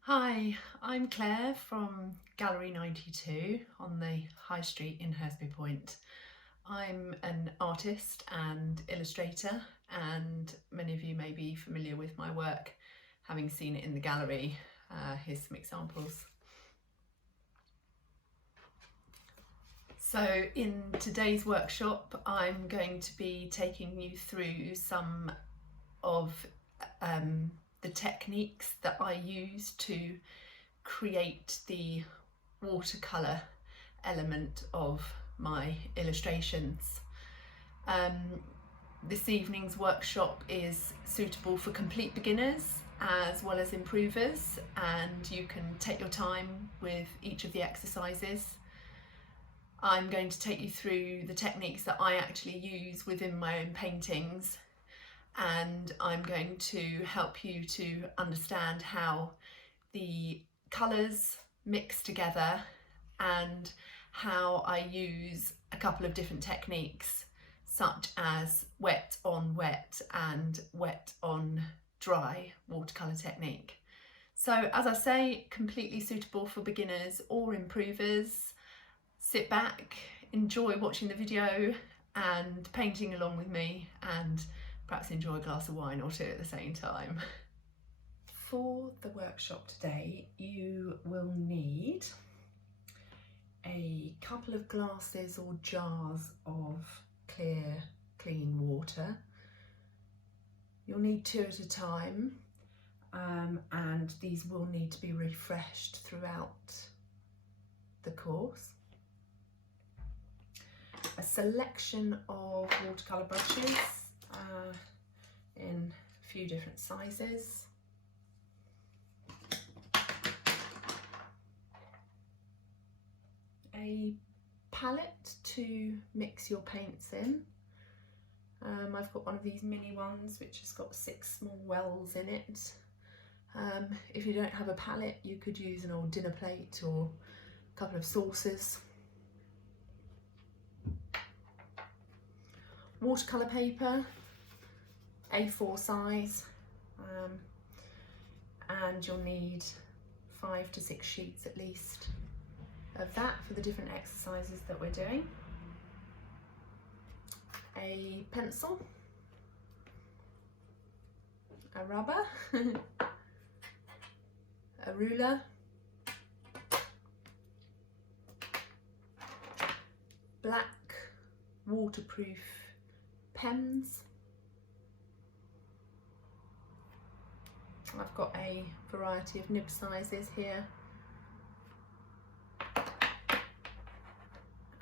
Hi, I'm Claire from Gallery 92 on the High Street in Hurstpierpoint. I'm an artist and illustrator, and many of you may be familiar with my work having seen it in the gallery. Here's some examples. So in today's workshop I'm going to be taking you through some of the techniques that I use to create the watercolour element of my illustrations. This evening's workshop is suitable for complete beginners as well as improvers, and you can take your time with each of the exercises. I'm going to take you through the techniques that I actually use within my own paintings, and I'm going to help you to understand how the colours mix together and how I use a couple of different techniques such as wet on wet and wet on dry watercolour technique. So as I say, completely suitable for beginners or improvers. Sit back, enjoy watching the video and painting along with me, and perhaps enjoy a glass of wine or two at the same time. For the workshop today, you will need a couple of glasses or jars of clear, clean water. You'll need 2 at a time, and these will need to be refreshed throughout the course. A selection of watercolour brushes in a few different sizes. A palette to mix your paints in. I've got one of these mini ones which has got 6 small wells in it. If you don't have a palette, you could use an old dinner plate or a couple of saucers. Watercolour paper, A4 size, and you'll need 5 to 6 sheets at least of that for the different exercises that we're doing. A pencil, a rubber, a ruler, black waterproof pens. I've got a variety of nib sizes here,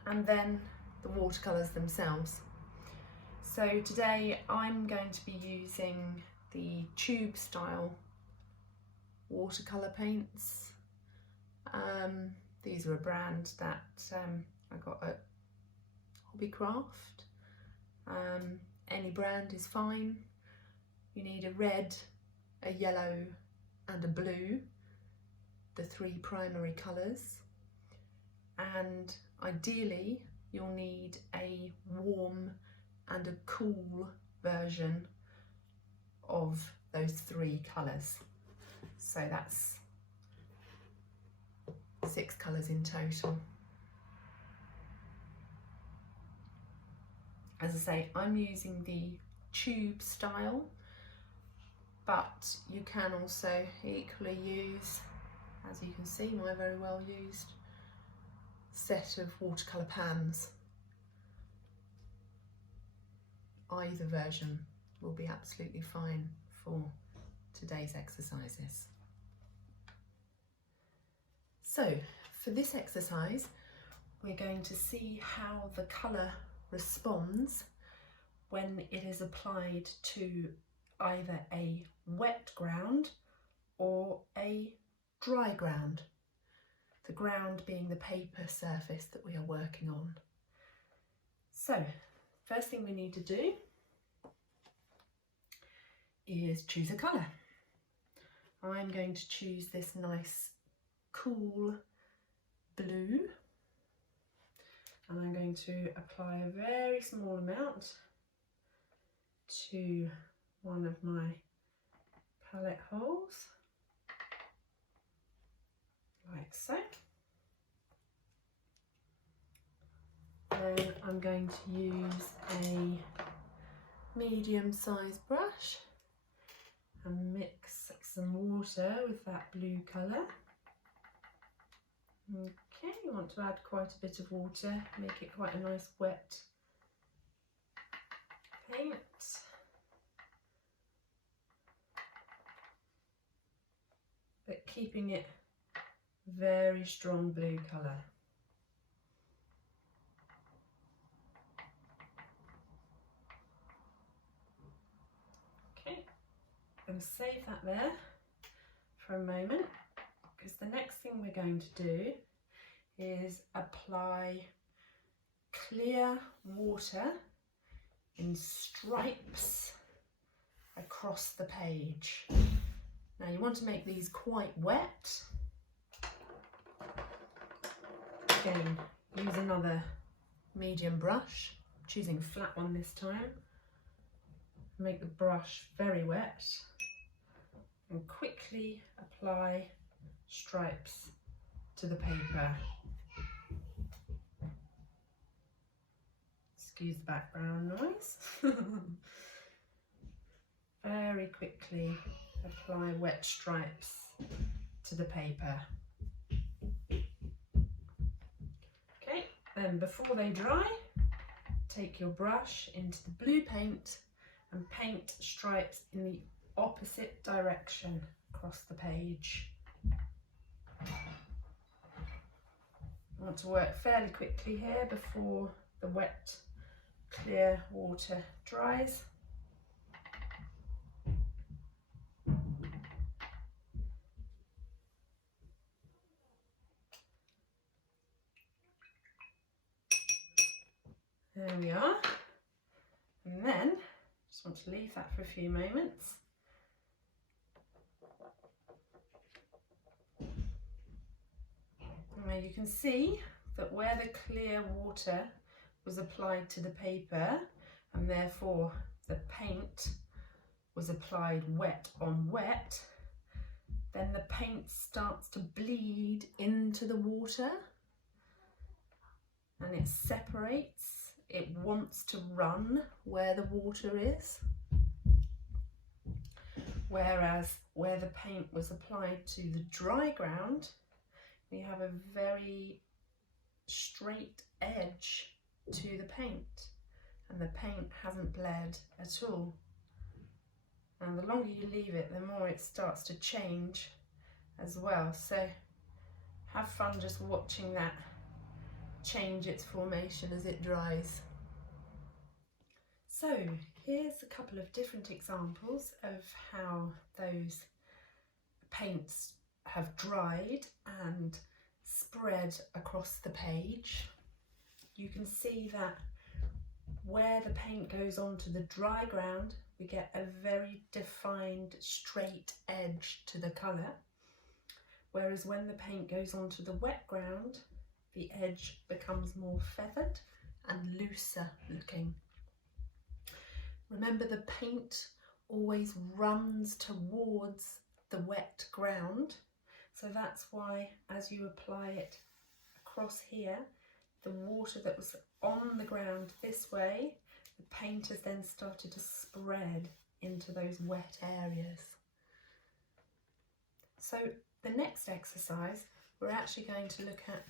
and then the watercolours themselves. So today I'm going to be using the tube style watercolour paints. These are a brand that I got at Hobbycraft. Any brand is fine. You need a red, a yellow and a blue, the 3 primary colours, and ideally you'll need a warm and a cool version of those 3 colours. So that's 6 colours in total. As I say, I'm using the tube style, but you can also equally use, as you can see, my very well used set of watercolour pans. Either version will be absolutely fine for today's exercises. So for this exercise, we're going to see how the colour responds when it is applied to either a wet ground or a dry ground, the ground being the paper surface that we are working on. So first thing we need to do is choose a colour. I'm going to choose this nice cool blue, and I'm going to apply a very small amount to one of my palette holes, like so. Then I'm going to use a medium-sized brush and mix some water with that blue colour. Okay, you want to add quite a bit of water, make it quite a nice wet paint. But keeping it very strong blue colour. Okay, I'm going to save that there for a moment, because the next thing we're going to do is apply clear water in stripes across the page. Now you want to make these quite wet. Again, use another medium brush, choosing a flat one this time. Make the brush very wet and quickly apply stripes to the paper. Excuse the background noise. Very quickly apply wet stripes to the paper. Okay, then before they dry, take your brush into the blue paint and paint stripes in the opposite direction across the page. I want to work fairly quickly here before the wet, clear water dries. There we are. And then just want to leave that for a few moments. Now you can see that where the clear water was applied to the paper, and therefore the paint was applied wet on wet, then the paint starts to bleed into the water and it separates. It wants to run where the water is, whereas where the paint was applied to the dry ground, we have a very straight edge to the paint, and the paint hasn't bled at all. And the longer you leave it, the more it starts to change as well. So have fun just watching that change its formation as it dries. So here's a couple of different examples of how those paints have dried and spread across the page. You can see that where the paint goes onto the dry ground, we get a very defined straight edge to the colour, whereas when the paint goes onto the wet ground, the edge becomes more feathered and looser looking. Remember, the paint always runs towards the wet ground, so that's why as you apply it across here, the water that was on the ground this way, the paint has then started to spread into those wet areas. So the next exercise, we're actually going to look at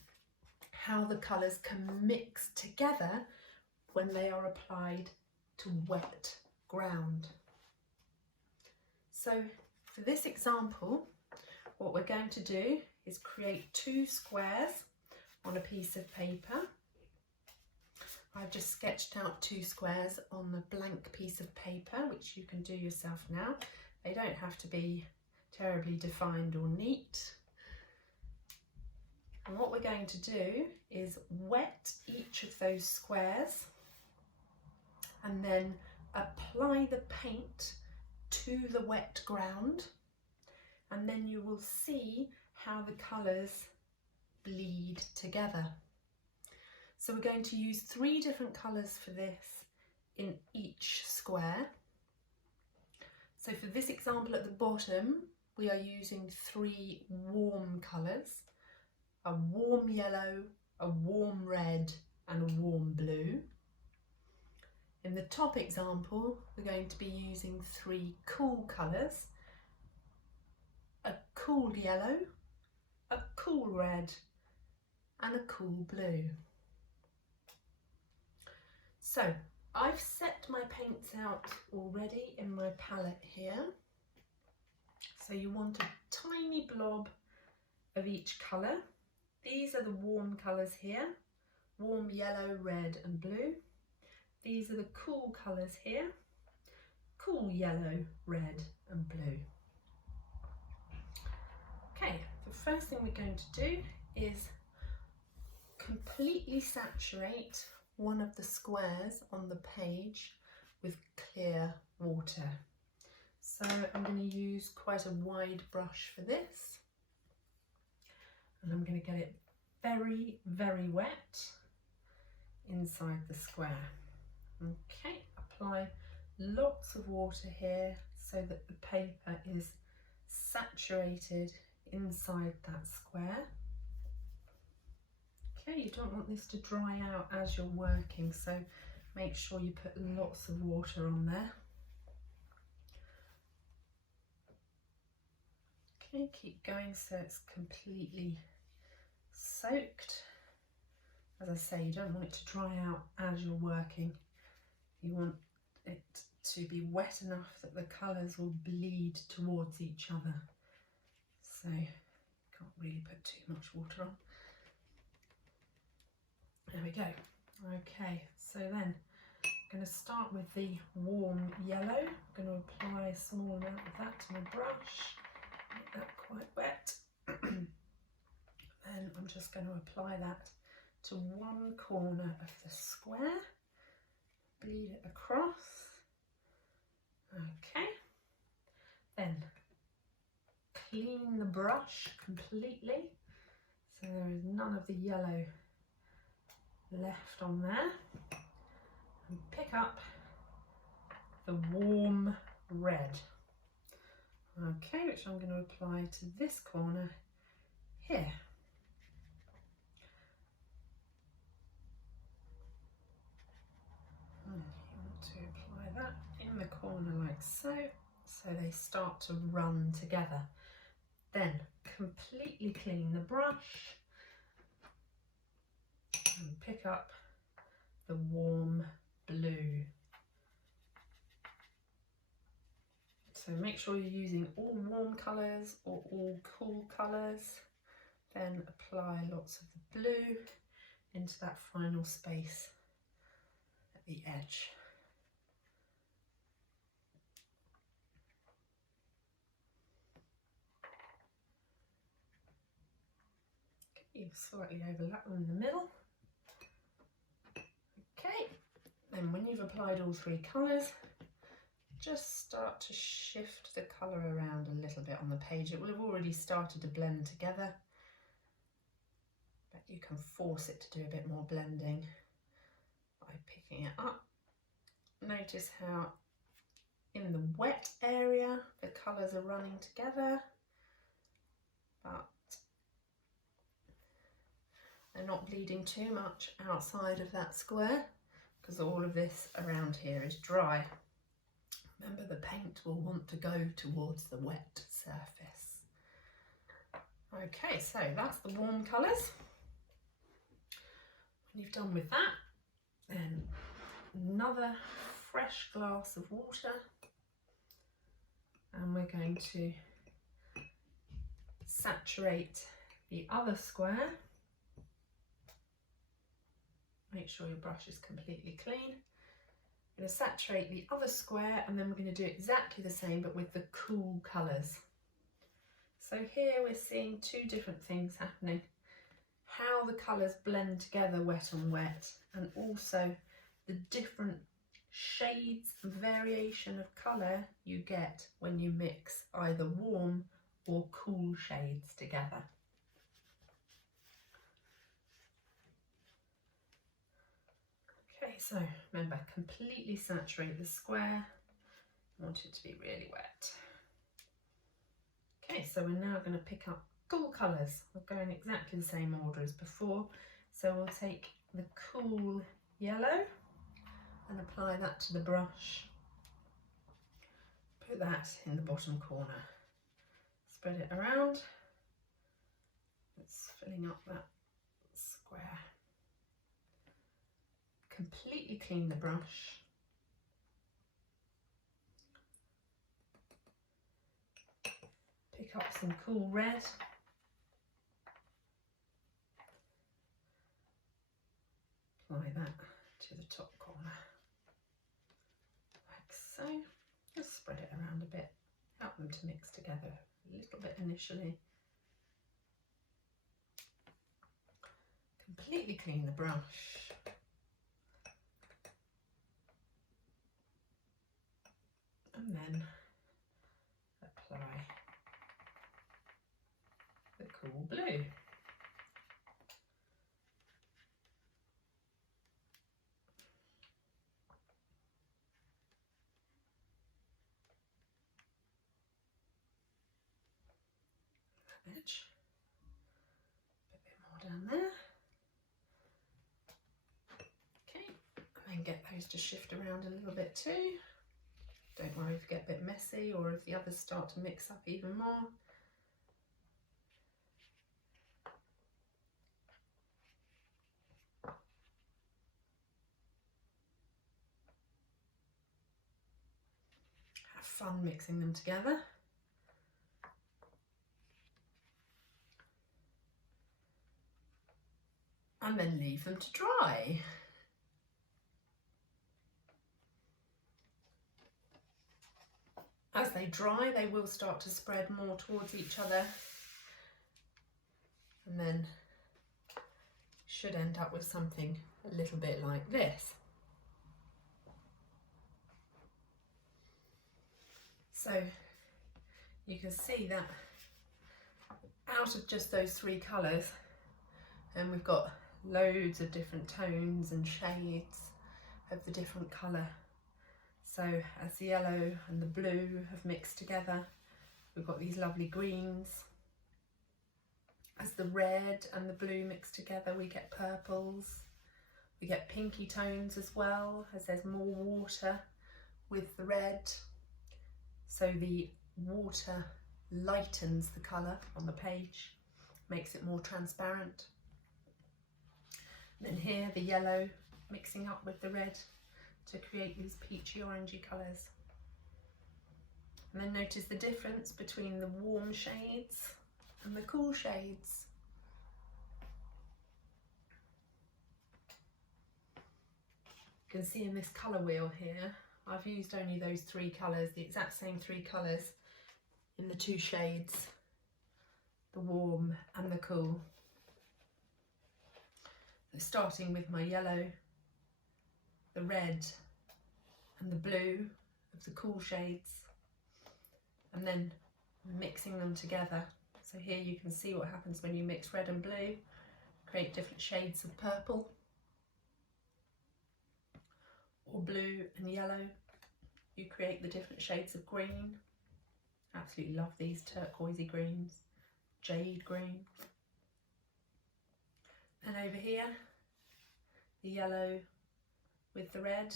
how the colours can mix together when they are applied to wet ground. So for this example, what we're going to do is create two squares on a piece of paper. I've just sketched out two squares on the blank piece of paper, which you can do yourself now. They don't have to be terribly defined or neat. And what we're going to do is wet each of those squares and then apply the paint to the wet ground, and then you will see how the colours bleed together. So we're going to use 3 different colours for this in each square. So for this example at the bottom, we are using 3 warm colours, a warm yellow, a warm red and a warm blue. In the top example, we're going to be using 3 cool colours, a cool yellow, a cool red and a cool blue. So I've set my paints out already in my palette here. So you want a tiny blob of each colour. These are the warm colours here, warm yellow, red and blue. These are the cool colours here, cool yellow, red and blue. Okay, the first thing we're going to do is completely saturate one of the squares on the page with clear water. So I'm going to use quite a wide brush for this, and I'm going to get it very, very wet inside the square. Okay, apply lots of water here so that the paper is saturated inside that square. Okay, you don't want this to dry out as you're working, so make sure you put lots of water on there. Okay, keep going so it's completely soaked. As I say, you don't want it to dry out as you're working. You want it to be wet enough that the colours will bleed towards each other. So can't really put too much water on. There we go. Okay, so then I'm going to start with the warm yellow. I'm going to apply a small amount of that to my brush, make that quite wet. Then I'm just going to apply that to one corner of the square, bleed it across. Okay, then clean the brush completely so there is none of the yellow left on there, and pick up the warm red, okay, which I'm going to apply to this corner here. And you want to apply that in the corner like so, so they start to run together. Then completely clean the brush and pick up the warm blue. So make sure you're using all warm colours or all cool colours. Then apply lots of the blue into that final space at the edge. Okay, slightly overlap them in the middle. Okay, and when you've applied all 3 colours, just start to shift the colour around a little bit on the page. It will have already started to blend together, but you can force it to do a bit more blending by picking it up. Notice how in the wet area the colours are running together, but they're not bleeding too much outside of that square because all of this around here is dry. Remember, the paint will want to go towards the wet surface. Okay, so that's the warm colours. When you've done with that, then another fresh glass of water, and we're going to saturate the other square. Make sure your brush is completely clean. I'm going to saturate the other square, and then we're going to do exactly the same but with the cool colours. So here we're seeing 2 different things happening. How the colours blend together, wet and wet, and also the different shades and variation of colour you get when you mix either warm or cool shades together. Okay, so remember, completely saturate the square, I want it to be really wet. Okay, so we're now going to pick up cool colours. We'll go in exactly the same order as before. So we'll take the cool yellow and apply that to the brush. Put that in the bottom corner. Spread it around. It's filling up that square. Completely clean the brush. Pick up some cool red. Apply that to the top corner, like so. Just spread it around a bit, help them to mix together a little bit initially. Completely clean the brush. And then apply the cool blue. Edge. A bit more down there. Okay, and then get those to shift around a little bit too. Don't worry if you get a bit messy or if the others start to mix up even more. Have fun mixing them together. And then leave them to dry. As they dry, they will start to spread more towards each other, and then should end up with something a little bit like this. So you can see that out of just those three colours, and we've got loads of different tones and shades of the different colour. So as the yellow and the blue have mixed together, we've got these lovely greens. As the red and the blue mix together, we get purples. We get pinky tones as well, as there's more water with the red. So the water lightens the colour on the page, makes it more transparent. And then here the yellow mixing up with the red to create these peachy orangey colours. And then notice the difference between the warm shades and the cool shades. You can see in this colour wheel here, I've used only those three colours, the exact same three colours in the two shades, the warm and the cool. So starting with my yellow, the red and the blue of the cool shades, and then mixing them together. So here you can see what happens when you mix red and blue, create different shades of purple, or blue and yellow, you create the different shades of green. Absolutely love these turquoisey greens, jade green. And over here, the yellow with the red,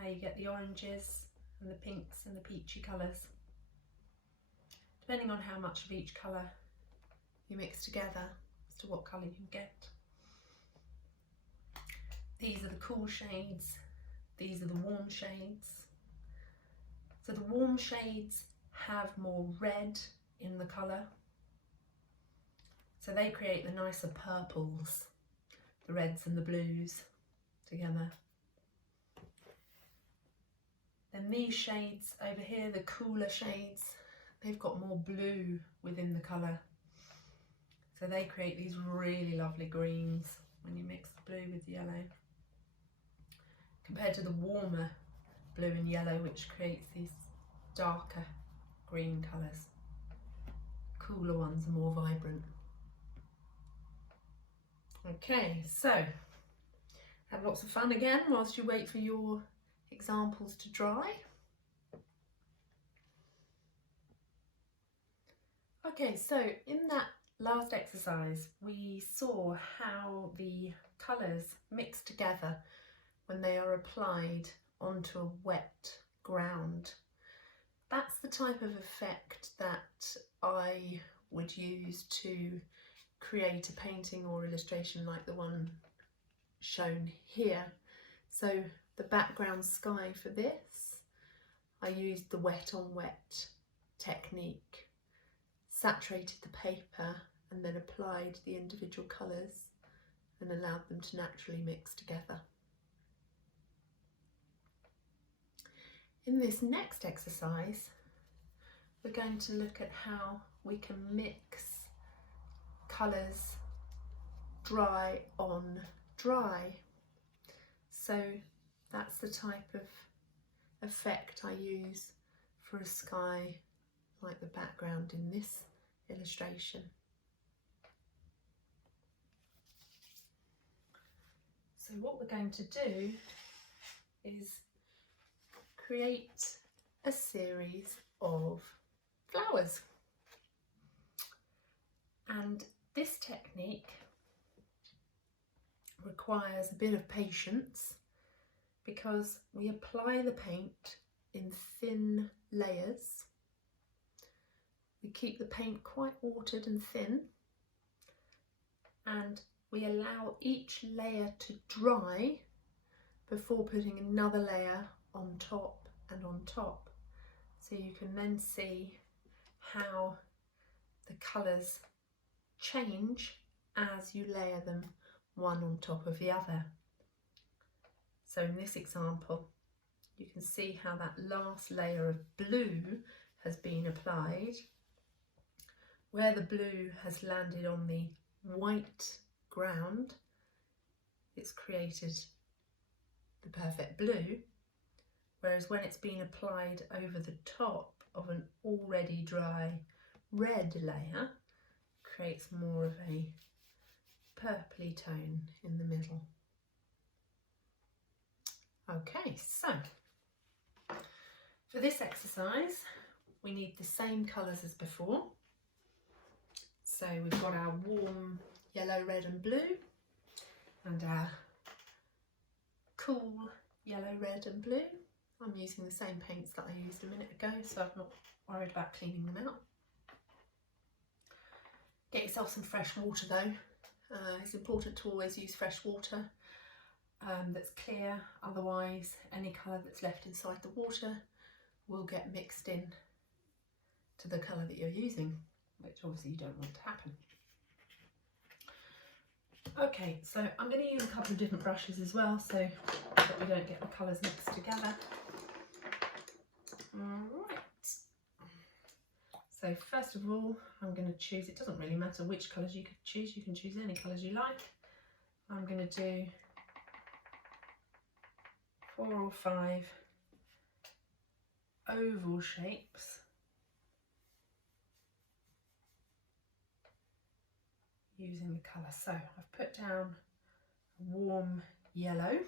how you get the oranges and the pinks and the peachy colours. Depending on how much of each colour you mix together as to what colour you get. These are the cool shades, these are the warm shades. So the warm shades have more red in the colour, so they create the nicer purples, the reds and the blues together. Then these shades over here, the cooler shades, they've got more blue within the colour, so they create these really lovely greens when you mix the blue with the yellow, compared to the warmer blue and yellow, which creates these darker green colours. Cooler ones are more vibrant. Okay, so have lots of fun again whilst you wait for your examples to dry. Okay, so in that last exercise we saw how the colours mix together when they are applied onto a wet ground. That's the type of effect that I would use to create a painting or illustration like the one shown here. So the background sky for this, I used the wet on wet technique, saturated the paper and then applied the individual colours and allowed them to naturally mix together. In this next exercise, we're going to look at how we can mix colours dry on dry. So that's the type of effect I use for a sky like the background in this illustration. So what we're going to do is create a series of flowers, and this technique requires a bit of patience because we apply the paint in thin layers. We keep the paint quite watered and thin, and we allow each layer to dry before putting another layer on top and on top. So you can then see how the colours change as you layer them one on top of the other. So in this example, you can see how that last layer of blue has been applied. Where the blue has landed on the white ground, it's created the perfect blue, whereas when it's been applied over the top of an already dry red layer, it creates more of a purpley tone in the middle. Okay, so for this exercise we need the same colours as before. So we've got our warm yellow, red and blue, and our cool yellow, red and blue. I'm using the same paints that I used a minute ago, so I'm not worried about cleaning them out. Get yourself some fresh water though. It's important to always use fresh water that's clear, otherwise any colour that's left inside the water will get mixed in to the colour that you're using, which obviously you don't want to happen. Okay, so I'm going to use a couple of different brushes as well so that we don't get the colours mixed together. Alright, so first of all I'm going to choose, it doesn't really matter which colours you could choose, you can choose any colours you like. I'm going to do 4 or 5 oval shapes using the colour. So I've put down a warm yellow.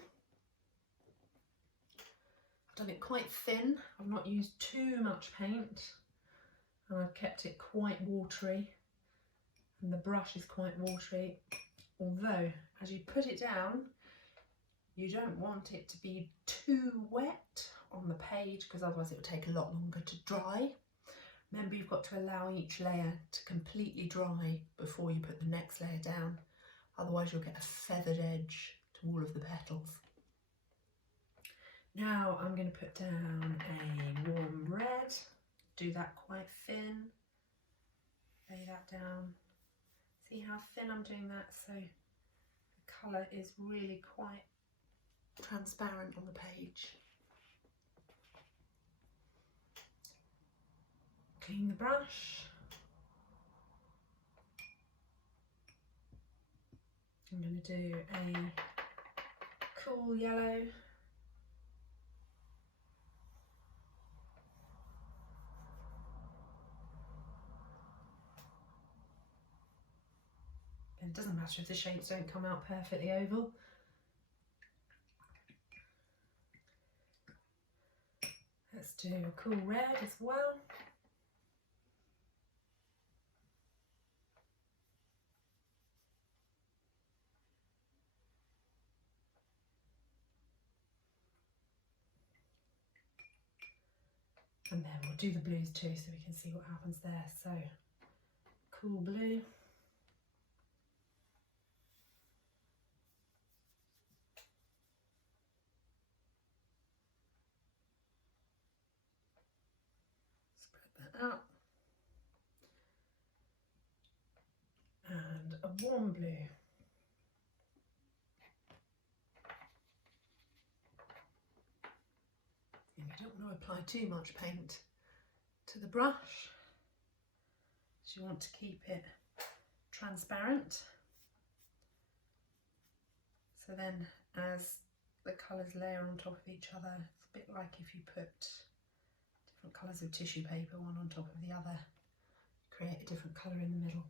I've done it quite thin, I've not used too much paint, and I've kept it quite watery, and the brush is quite watery, although as you put it down you don't want it to be too wet on the page because otherwise it will take a lot longer to dry. Remember, you've got to allow each layer to completely dry before you put the next layer down, otherwise you'll get a feathered edge to all of the petals. Now I'm going to put down a warm red, do that quite thin, lay that down. See how thin I'm doing that, so the colour is really quite transparent on the page. Clean the brush. I'm going to do a cool yellow. And it doesn't matter if the shapes don't come out perfectly oval. Let's do a cool red as well. And then we'll do the blues too so we can see what happens there. So, cool blue. Spread that out. And a warm blue. And you don't want to apply too much paint to the brush, so you want to keep it transparent. So then as the colours layer on top of each other, it's a bit like if you put different colours of tissue paper one on top of the other, create a different colour in the middle.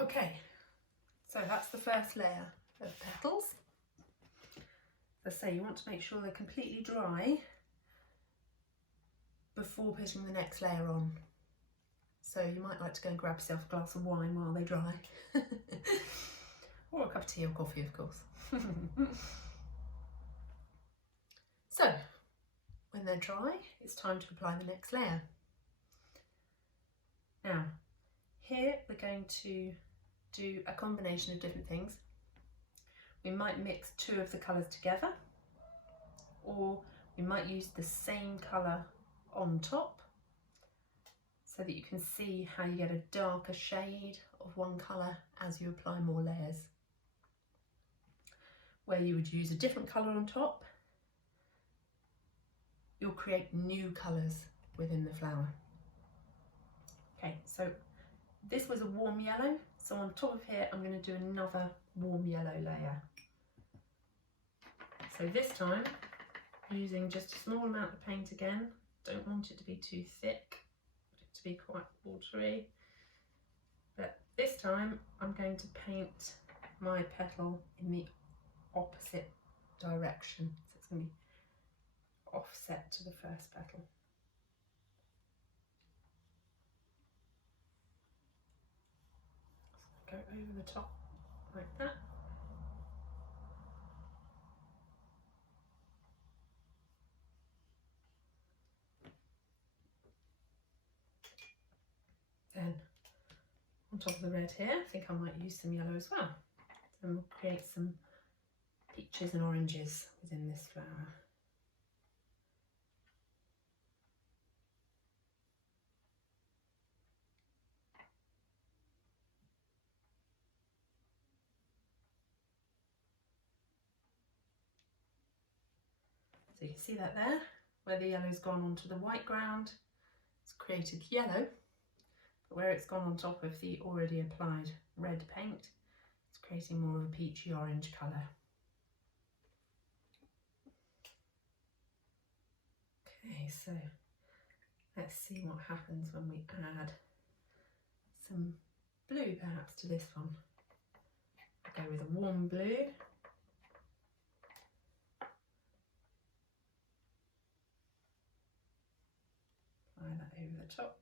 Okay, so that's the first layer of petals. As I say, you want to make sure they're completely dry before putting the next layer on. So you might like to go and grab yourself a glass of wine while they dry. Or a cup of tea or coffee, of course. So, when they're dry, it's time to apply the next layer. Now, here we're going to do a combination of different things. We might mix two of the colours together, or we might use the same colour on top so that you can see how you get a darker shade of one colour as you apply more layers. Where you would use a different colour on top, you'll create new colours within the flower. Okay, so this was a warm yellow, so on top of here I'm going to do another warm yellow layer. So this time, using just a small amount of paint again, don't want it to be too thick, want it to be quite watery. But this time I'm going to paint my petal in the opposite direction. So it's going to be offset to the first petal. So go over the top like that. Then on top of the red here, I think I might use some yellow as well. And we'll create some peaches and oranges within this flower. So you can see that there, where the yellow's gone onto the white ground, it's created yellow, but where it's gone on top of the already applied red paint, it's creating more of a peachy orange colour. Okay, so let's see what happens when we add some blue perhaps to this one. I'll go with a warm blue. Apply that over the top.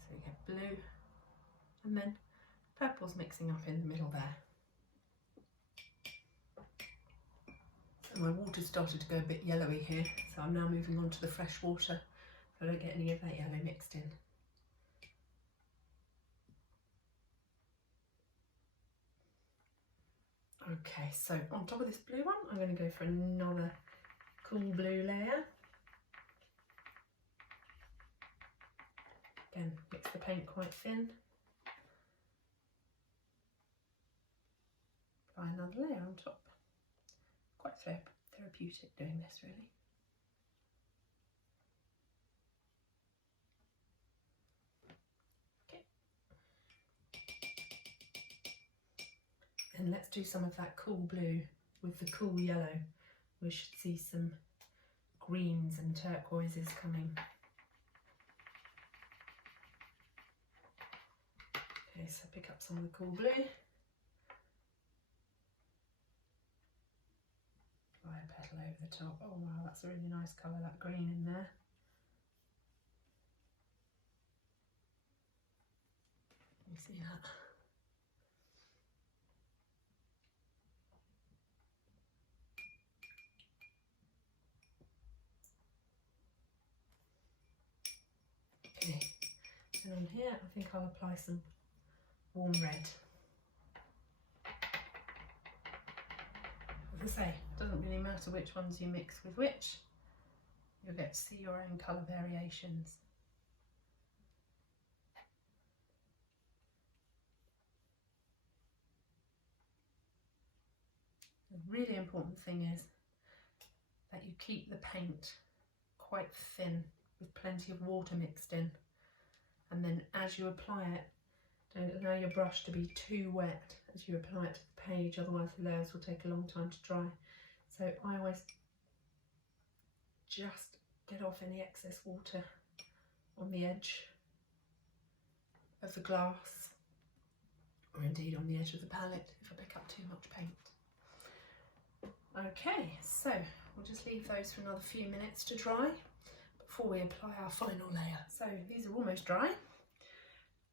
So we get blue, and then purple's mixing up in the middle there. So my water's started to go a bit yellowy here, so I'm now moving on to the fresh water so I don't get any of that yellow mixed in. Okay, so on top of this blue one, I'm going to go for another cool blue layer. Again, mix the paint quite thin. Apply another layer on top. Quite therapeutic doing this, really. Okay. And let's do some of that cool blue with the cool yellow. We should see some greens and turquoises coming. Okay, so pick up some of the cool blue. Apply a petal over the top. Oh wow, that's a really nice colour, that green in there. You see that? Okay, and on here I think I'll apply some warm red. As I say, it doesn't really matter which ones you mix with which, you'll get to see your own colour variations. The really important thing is that you keep the paint quite thin with plenty of water mixed in, and then as you apply it, don't allow your brush to be too wet as you apply it to the page, otherwise the layers will take a long time to dry. So I always just get off any excess water on the edge of the glass, or indeed on the edge of the palette if I pick up too much paint. Okay, so we'll just leave those for another few minutes to dry before we apply our final layer. So these are almost dry,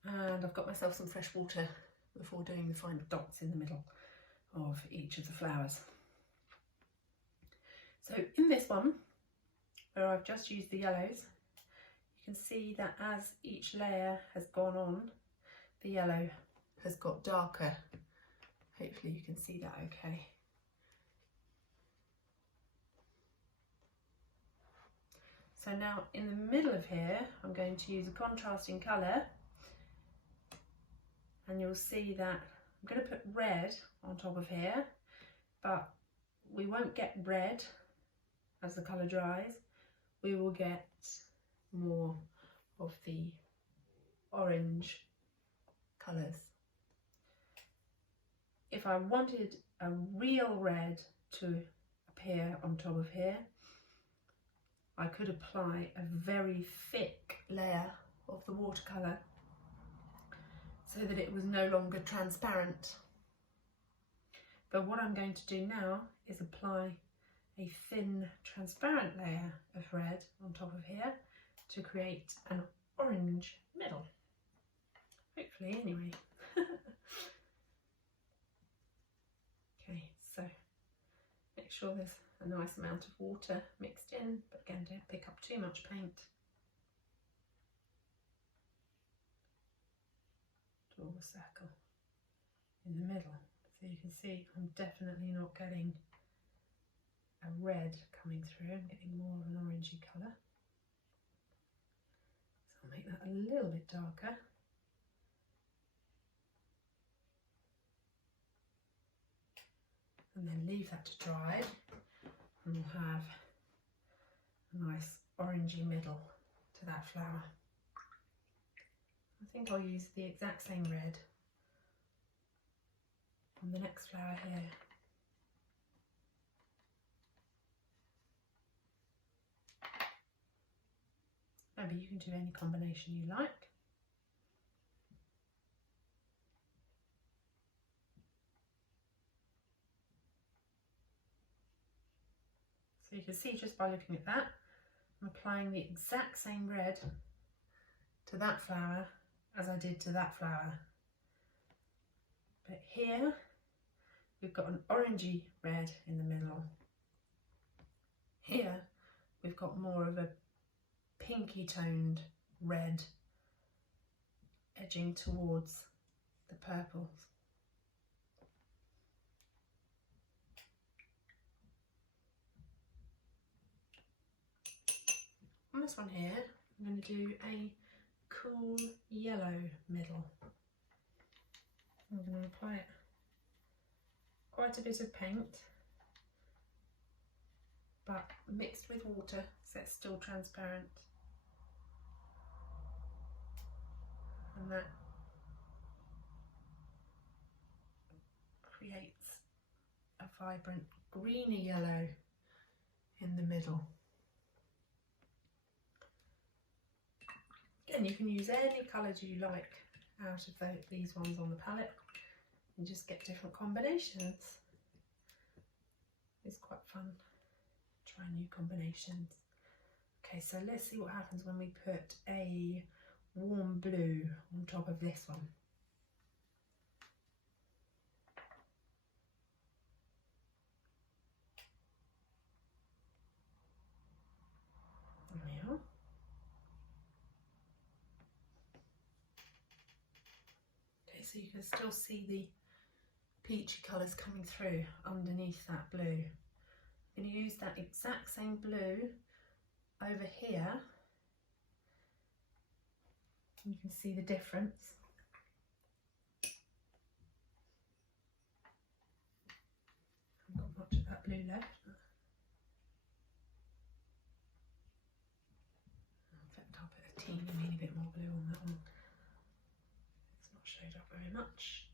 and I've got myself some fresh water before doing the final dots in the middle of each of the flowers. So in this one, where I've just used the yellows, you can see that as each layer has gone on, the yellow has got darker. Hopefully you can see that okay. So now in the middle of here, I'm going to use a contrasting colour, and you'll see that I'm going to put red on top of here, but we won't get red as the colour dries. We will get more of the orange colours. If I wanted a real red to appear on top of here, I could apply a very thick layer of the watercolour so that it was no longer transparent. But what I'm going to do now is apply a thin transparent layer of red on top of here to create an orange middle. Hopefully, anyway. Okay, so make sure there's a nice amount of water mixed in, but again, don't pick up too much paint. Draw a circle in the middle, so you can see I'm definitely not getting a red coming through. I'm getting more of an orangey colour. So I'll make that a little bit darker. And then leave that to dry, and we'll have a nice orangey middle to that flower. I think I'll use the exact same red on the next flower here. Maybe you can do any combination you like. So you can see just by looking at that, I'm applying the exact same red to that flower as I did to that flower. But here we've got an orangey red in the middle. Here we've got more of a pinky toned red edging towards the purples. On this one here, I'm going to do a cool yellow middle. I'm going to apply it quite a bit of paint, but mixed with water so it's still transparent. And that creates a vibrant greeny yellow in the middle. And you can use any colours you like out of these ones on the palette and just get different combinations. It's quite fun to try new combinations. Okay, so let's see what happens when we put a warm blue on top of this one. There we are. Okay, so you can still see the peachy colours coming through underneath that blue. I'm going to use that exact same blue over here. You can see the difference. I haven't got much of that blue left. In fact, I'll put a teeny bit more blue on that one. It's not showed up very much.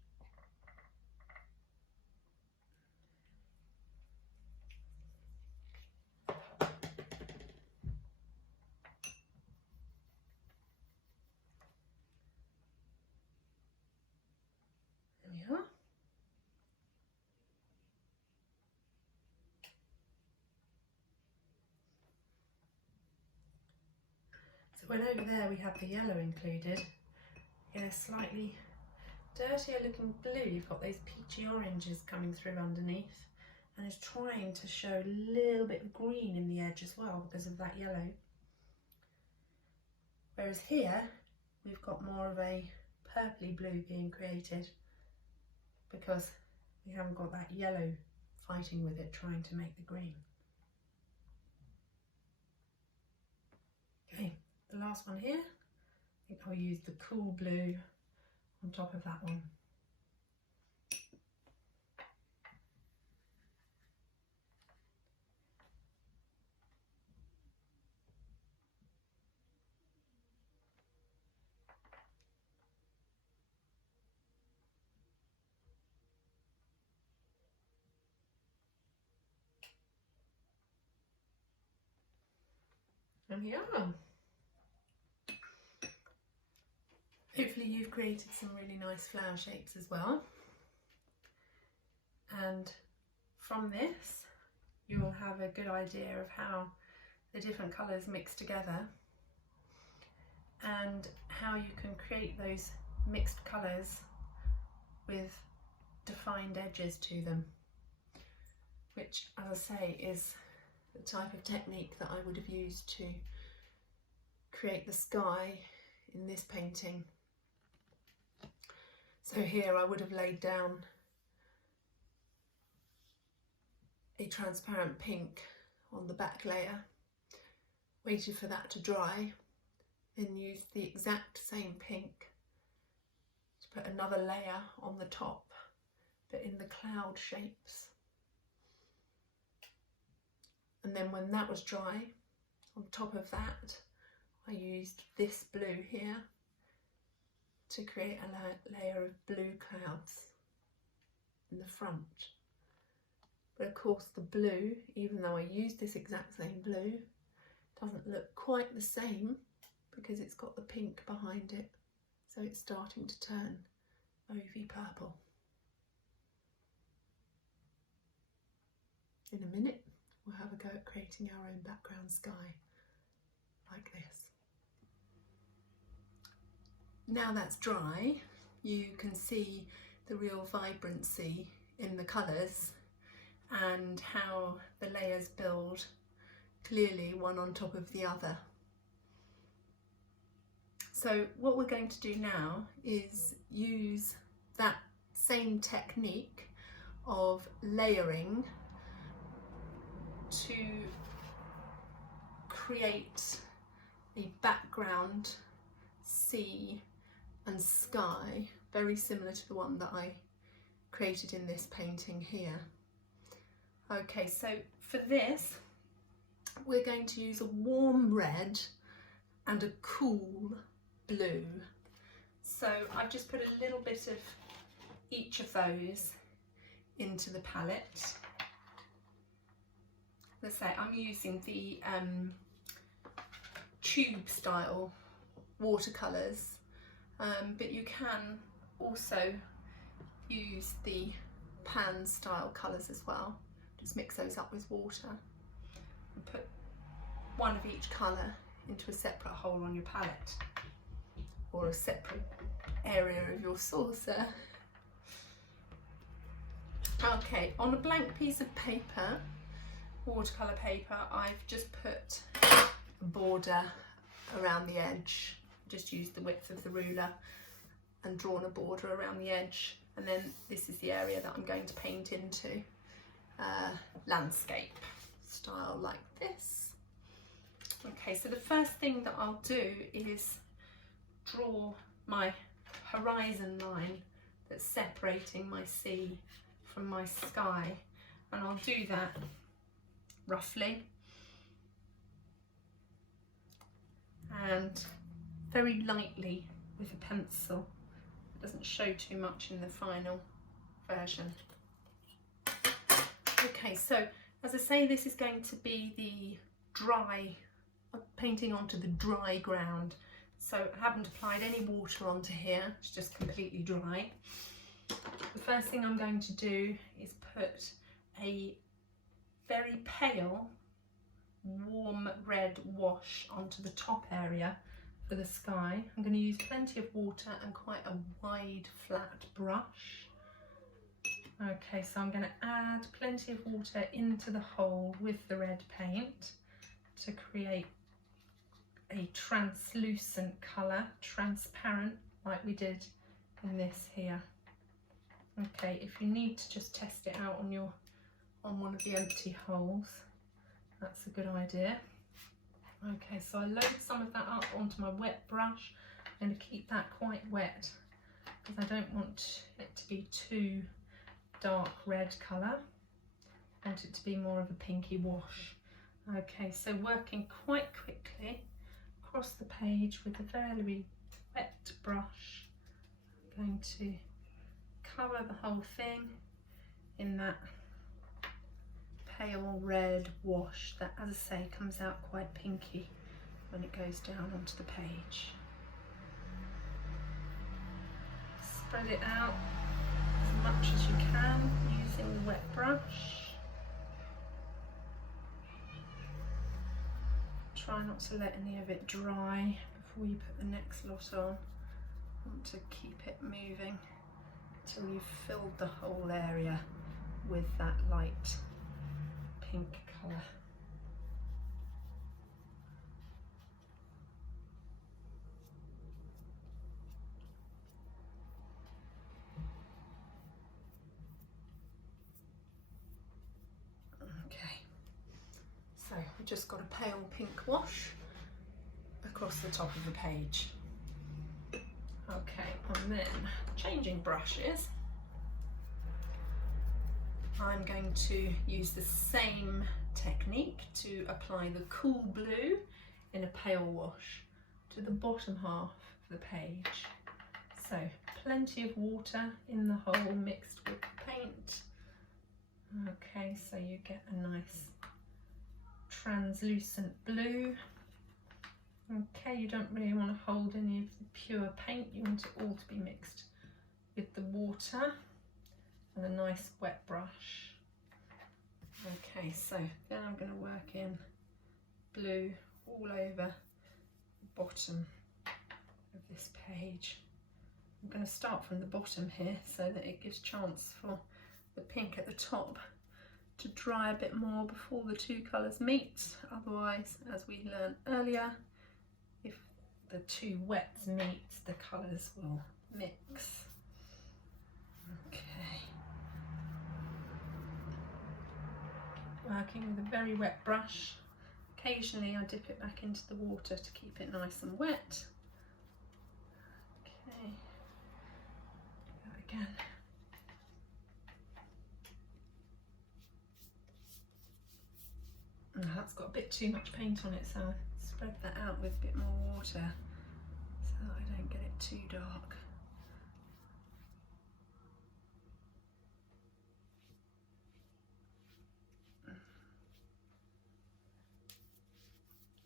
There we are. So when over there we have the yellow included, in a slightly dirtier looking blue, you've got those peachy oranges coming through underneath, and it's trying to show a little bit of green in the edge as well because of that yellow. Whereas here we've got more of a purpley blue being created because we haven't got that yellow fighting with it, trying to make the green. Okay, the last one here, I think I'll use the cool blue on top of that one. And here we are. Hopefully you've created some really nice flower shapes as well. And from this, you'll have a good idea of how the different colours mix together and how you can create those mixed colours with defined edges to them, which, as I say, is the type of technique that I would have used to create the sky in this painting. So here I would have laid down a transparent pink on the back layer, waited for that to dry, then used the exact same pink to put another layer on the top, but in the cloud shapes. And then when that was dry, on top of that, I used this blue here to create a layer of blue clouds in the front. But of course the blue, even though I used this exact same blue, doesn't look quite the same because it's got the pink behind it. So it's starting to turn ovy purple. In a minute, we'll have a go at creating our own background sky like this. Now that's dry, you can see the real vibrancy in the colours and how the layers build clearly one on top of the other. So what we're going to do now is use that same technique of layering to create a background sea and sky very similar to the one that I created in this painting here. Okay, so for this we're going to use a warm red and a cool blue. So I've just put a little bit of each of those into the palette. Let's say I'm using the tube style watercolours, but you can also use the pan style colours as well. Just mix those up with water and put one of each colour into a separate hole on your palette or a separate area of your saucer. Okay, on a blank piece of paper, watercolour paper, I've just put a border around the edge. Just use the width of the ruler and drawn a border around the edge, and then this is the area that I'm going to paint into landscape style like this. Okay, so the first thing that I'll do is draw my horizon line that's separating my sea from my sky, and I'll do that roughly and very lightly with a pencil. It doesn't show too much in the final version. Okay, so as I say, this is going to be the dry, painting onto the dry ground. So I haven't applied any water onto here, it's just completely dry. The first thing I'm going to do is put a very pale, warm red wash onto the top area for the sky. I'm going to use plenty of water and quite a wide flat brush. Okay, so I'm going to add plenty of water into the hole with the red paint to create a translucent colour, transparent, like we did in this here. Okay, if you need to just test it out on one of the empty holes, that's a good idea. Okay, so I load some of that up onto my wet brush. I'm going to keep that quite wet because I don't want it to be too dark red colour. I want it to be more of a pinky wash. Okay, so working quite quickly across the page with a very wet brush, I'm going to cover the whole thing in that pale red wash that, as I say, comes out quite pinky when it goes down onto the page. Spread it out as much as you can using the wet brush. Try not to let any of it dry before you put the next lot on. You want to keep it moving until you've filled the whole area with that light pink colour. Okay, so we've just got a pale pink wash across the top of the page. Okay, and then changing brushes, I'm going to use the same technique to apply the cool blue in a pale wash to the bottom half of the page. So plenty of water in the hole mixed with the paint. Okay, so you get a nice translucent blue. Okay, you don't really want to hold any of the pure paint, you want it all to be mixed with the water and a nice wet brush. Okay, so then I'm going to work in blue all over the bottom of this page. I'm going to start from the bottom here so that it gives chance for the pink at the top to dry a bit more before the two colours meet. Otherwise, as we learned earlier, if the two wets meet, the colours will mix. Okay. Working with a very wet brush. Occasionally I dip it back into the water to keep it nice and wet. Okay. Do that again. Oh, that's got a bit too much paint on it, so I spread that out with a bit more water so that I don't get it too dark.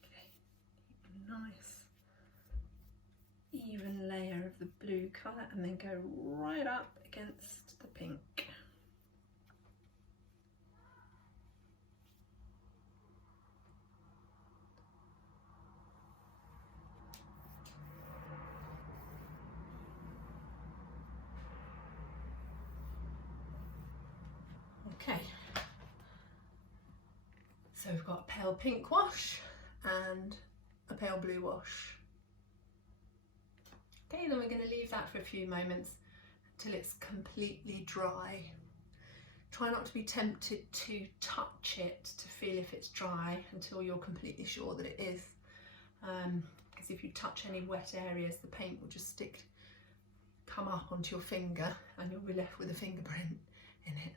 Okay, keep a nice even layer of the blue colour and then go right up against the pink. Okay, so we've got a pale pink wash and a pale blue wash. Okay, then we're going to leave that for a few moments until it's completely dry. Try not to be tempted to touch it to feel if it's dry until you're completely sure that it is. Because if you touch any wet areas, the paint will just come up onto your finger and you'll be left with a fingerprint in it.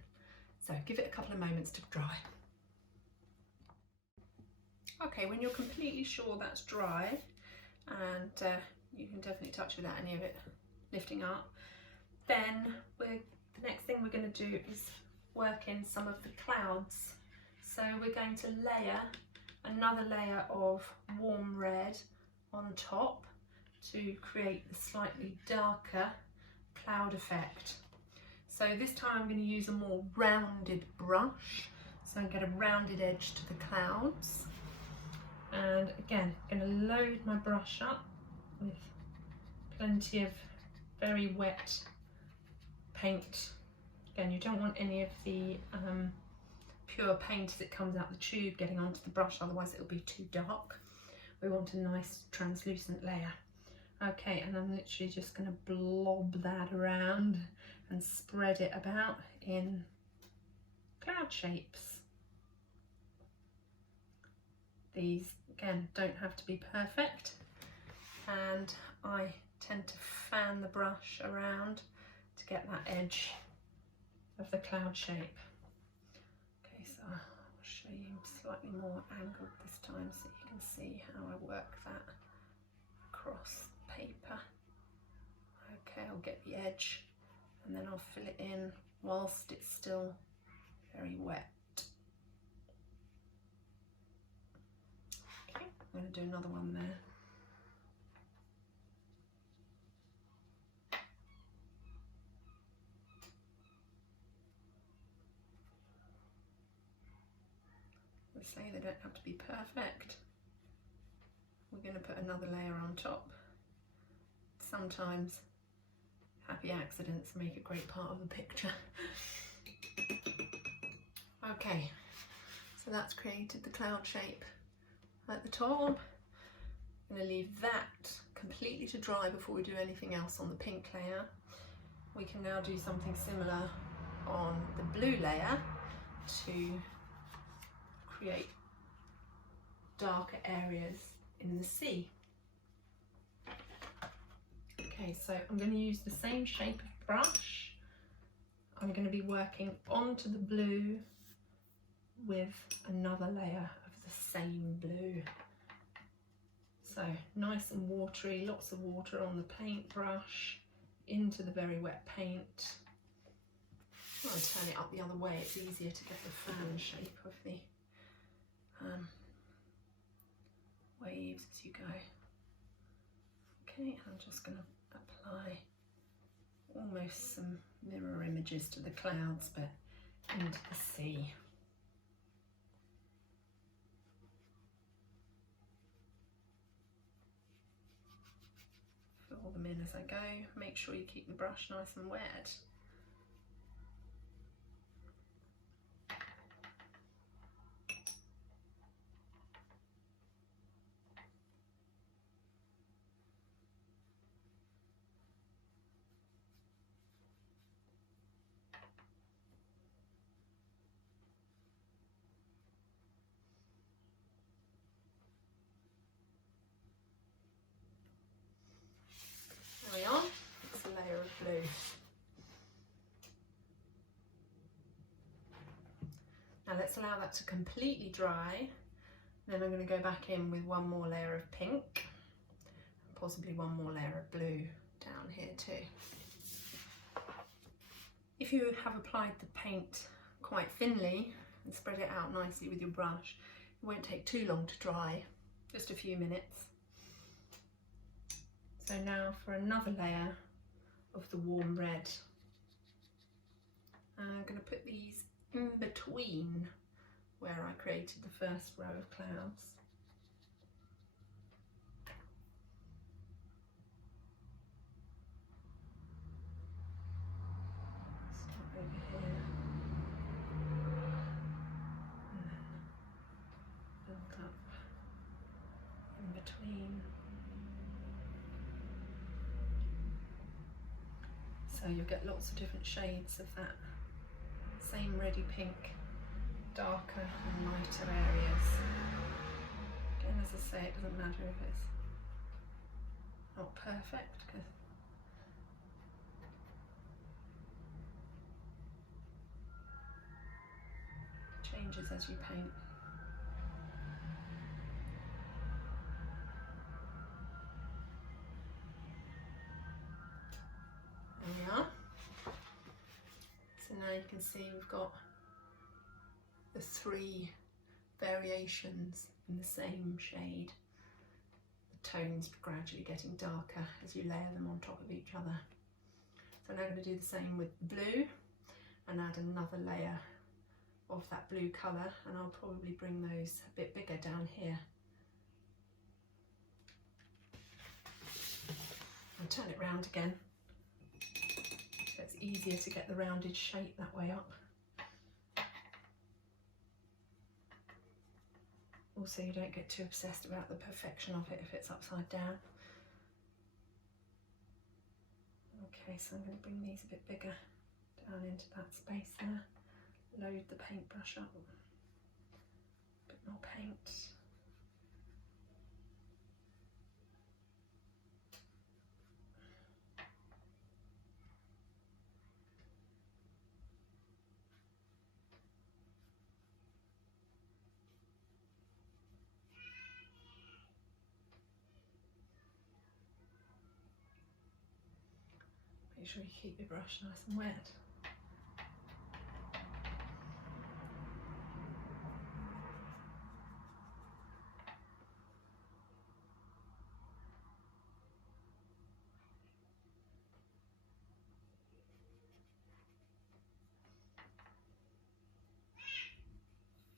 So give it a couple of moments to dry. Okay, when you're completely sure that's dry, and you can definitely touch without any of it lifting up, then the next thing we're going to do is work in some of the clouds. So we're going to layer another layer of warm red on top to create the slightly darker cloud effect. So this time I'm going to use a more rounded brush, so I get a rounded edge to the clouds. And again, I'm going to load my brush up with plenty of very wet paint. Again, you don't want any of the pure paint as it comes out the tube getting onto the brush, otherwise it'll be too dark. We want a nice translucent layer. Okay, and I'm literally just going to blob that around and spread it about in cloud shapes. These, again, don't have to be perfect, and I tend to fan the brush around to get that edge of the cloud shape. Okay, so I'll show you slightly more angled this time so you can see how I work that across paper. Okay, I'll get the edge and then I'll fill it in whilst it's still very wet. Okay, I'm going to do another one there. Say they don't have to be perfect. We're going to put another layer on top. Sometimes happy accidents make a great part of the picture. Okay, so that's created the cloud shape at the top. I'm going to leave that completely to dry before we do anything else on the pink layer. We can now do something similar on the blue layer to create darker areas in the sea. Okay, so I'm going to use the same shape of brush. I'm going to be working onto the blue with another layer of the same blue. So nice and watery, lots of water on the paintbrush into the very wet paint. I'll turn it up the other way, it's easier to get the fan shape of the waves as you go. Okay, I'm just going to apply almost some mirror images to the clouds, but into the sea. Fill them in as I go. Make sure you keep the brush nice and wet. Carry on, it's a layer of blue. Now let's allow that to completely dry. Then I'm going to go back in with one more layer of pink, possibly one more layer of blue down here too. If you have applied the paint quite thinly and spread it out nicely with your brush, it won't take too long to dry, just a few minutes. So now for another layer of the warm red. I'm going to put these in between where I created the first row of clouds. Start over here and then build up in between. So you'll get lots of different shades of that same reddy pink, darker and lighter areas. Again, as I say, it doesn't matter if it's not perfect, because it changes as you paint. There we are. So now you can see we've got the 3 variations in the same shade. The tones gradually getting darker as you layer them on top of each other. So I'm now going to do the same with blue and add another layer of that blue colour, and I'll probably bring those a bit bigger down here. I'll turn it round again, so it's easier to get the rounded shape that way up. Also, you don't get too obsessed about the perfection of it if it's upside down. Okay, so I'm going to bring these a bit bigger down into that space there. Load the paintbrush up. A bit more paint. Make sure you keep your brush nice and wet.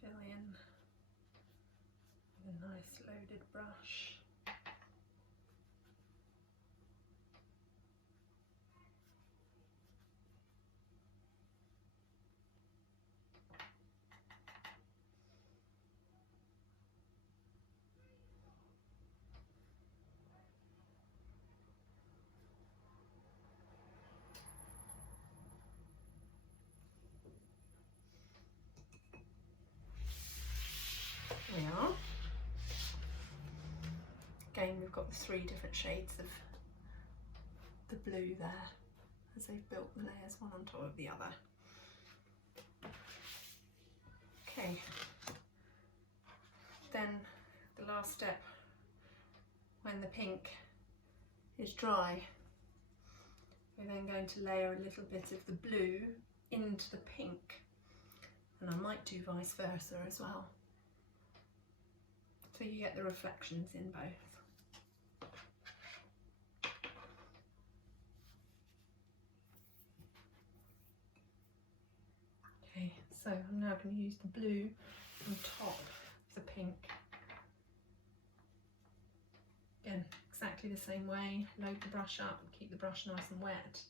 Fill in with a nice loaded brush. There we are. Again, we've got the 3 different shades of the blue there, as they've built the layers one on top of the other. Okay, then the last step, when the pink is dry, we're then going to layer a little bit of the blue into the pink, and I might do vice versa as well, so you get the reflections in both. Okay, so I'm now going to use the blue on top of the pink. Again, exactly the same way, load the brush up, keep the brush nice and wet.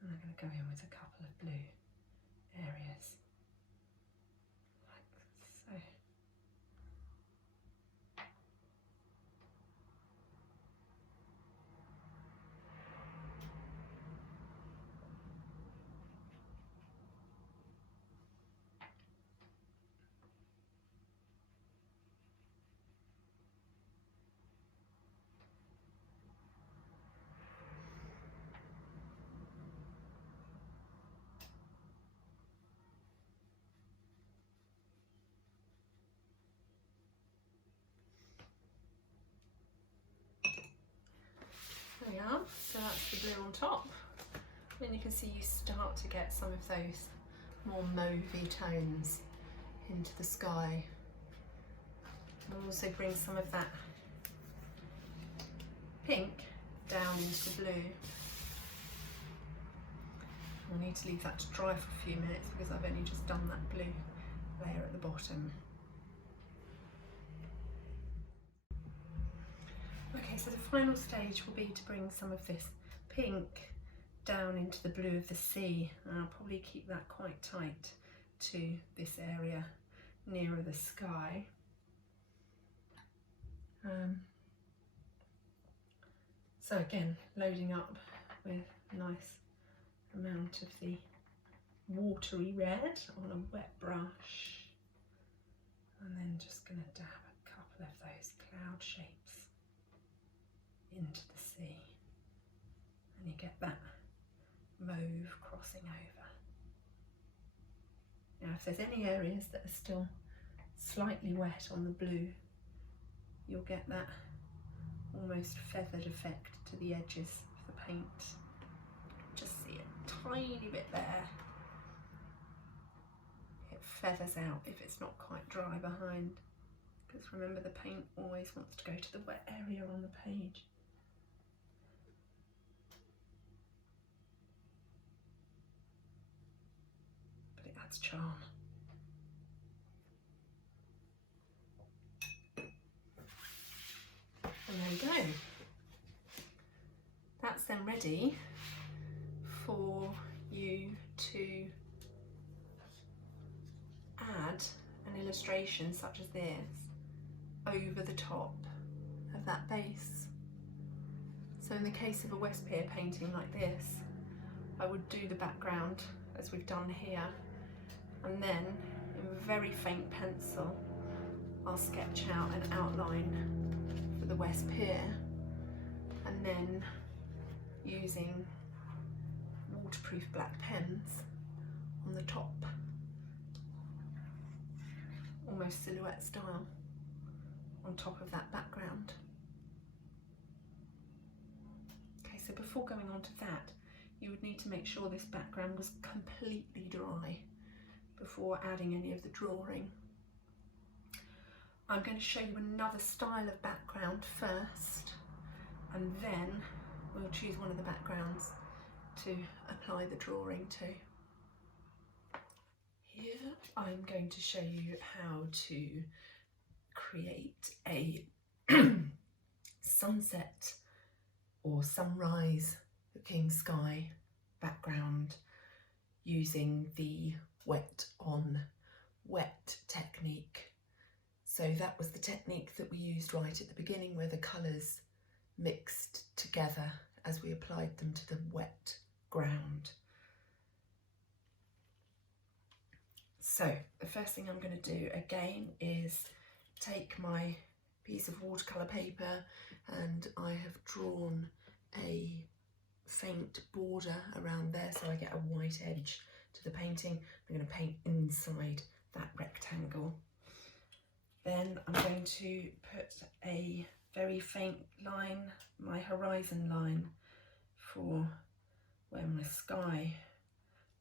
And I'm going to go in with a couple of blue areas, like so. There we are, so that's the blue on top. Then you can see you start to get some of those more mauvey tones into the sky. We'll also bring some of that pink down into the blue. I'll need to leave that to dry for a few minutes because I've only just done that blue layer at the bottom. Okay, so the final stage will be to bring some of this pink down into the blue of the sea, and I'll probably keep that quite tight to this area nearer the sky. So again, loading up with a nice amount of the watery red on a wet brush, and then just going to dab a couple of those cloud shapes into the sea, and you get that mauve crossing over. Now if there's any areas that are still slightly wet on the blue, you'll get that almost feathered effect to the edges of the paint. Just see a tiny bit there. It feathers out if it's not quite dry behind, because remember, the paint always wants to go to the wet area on the page. But it adds charm. And there we go. That's then ready for you to add an illustration such as this over the top of that base. So in the case of a West Pier painting like this, I would do the background as we've done here, and then in very faint pencil I'll sketch out an outline for the West Pier, and then using waterproof black pens on the top, almost silhouette style, on top of that background. Okay, so before going on to that, you would need to make sure this background was completely dry before adding any of the drawing. I'm going to show you another style of background first, and then we'll choose one of the backgrounds to apply the drawing to. Here I'm going to show you how to create a sunset or sunrise looking sky background using the wet on wet technique. So that was the technique that we used right at the beginning, where the colours mixed together as we applied them to the wet ground. So the first thing I'm going to do again is take my piece of watercolour paper, and I have drawn a faint border around there so I get a white edge to the painting. I'm going to paint inside that rectangle. Then I'm going to put a very faint line, my horizon line, for where my sky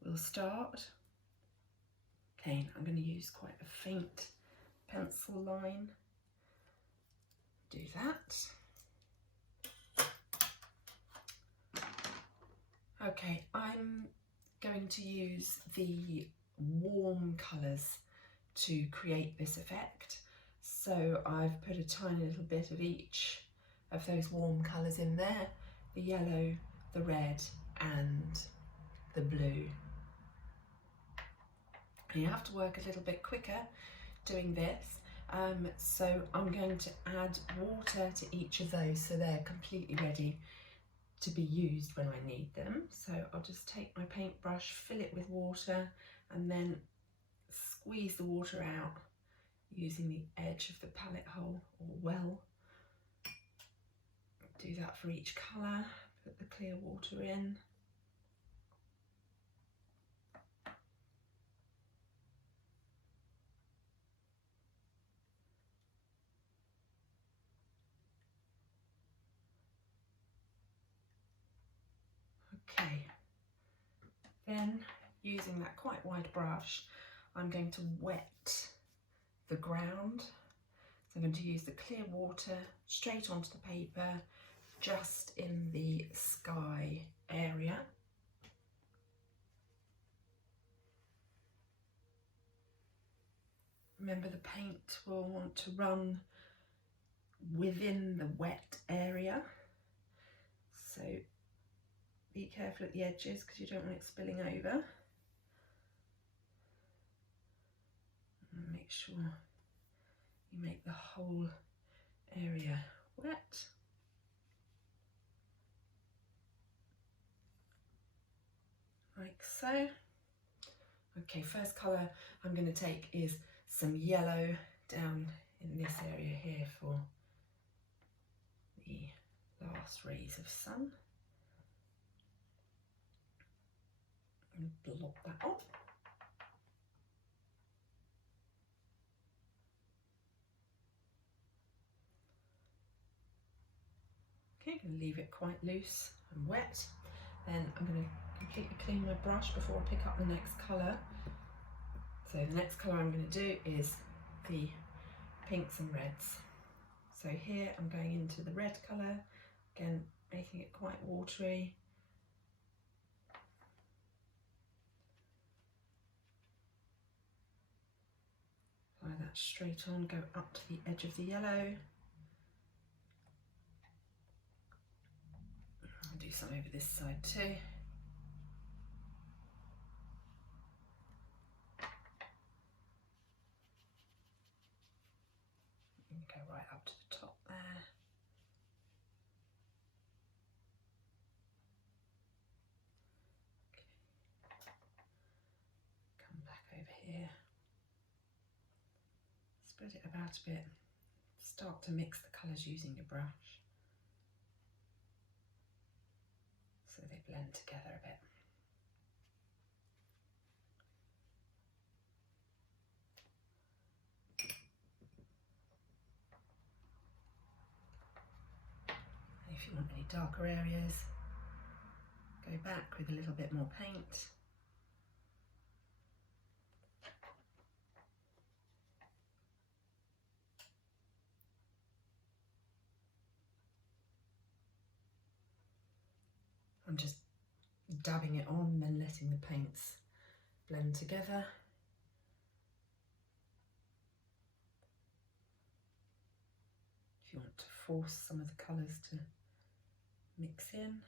will start. Again, I'm going to use quite a faint pencil line. Do that. Okay, I'm going to use the warm colours to create this effect. So I've put a tiny little bit of each of those warm colours in there, the yellow, the red and the blue. And you have to work a little bit quicker doing this, so I'm going to add water to each of those so they're completely ready to be used when I need them. So I'll just take my paintbrush, fill it with water, and then squeeze the water out using the edge of the palette hole or well. Do that for each colour, put the clear water in. Okay, then using that quite wide brush, I'm going to wet the ground. So I'm going to use the clear water straight onto the paper, just in the sky area. Remember, the paint will want to run within the wet area, so be careful at the edges because you don't want it spilling over. And make sure you make the whole area wet. like so. Okay, first colour I'm going to take is some yellow down in this area here for the last rays of sun. And blot that off. Okay, I'm going to leave it quite loose and wet. Then I'm going to completely clean my brush before I pick up the next colour. So the next colour I'm going to do is the pinks and reds. So here I'm going into the red colour, again making it quite watery. Apply that straight on, go up to the edge of the yellow. I'll do some over this side too. And go right up to the top there. Okay. Come back over here. Spread it about a bit. Start to mix the colours using your brush so they blend together a bit. And if you want any darker areas, go back with a little bit more paint. I'm just dabbing it on and then letting the paints blend together. If you want to force some of the colours to mix in,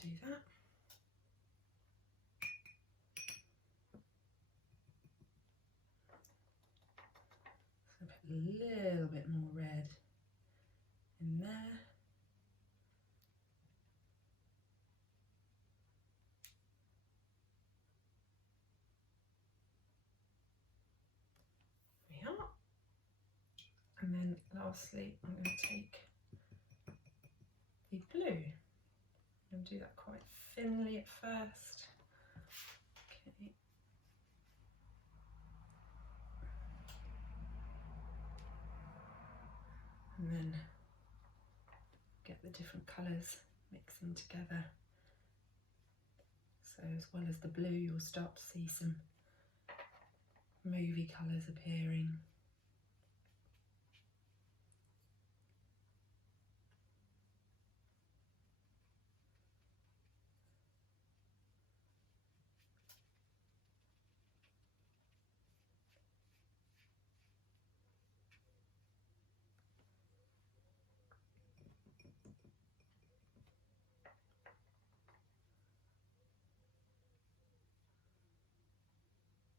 do that. So put a little bit more red in there. And then lastly, I'm going to take the blue and do that quite thinly at first. Okay. And then get the different colours mixing together. So as well as the blue, you'll start to see some movie colours appearing.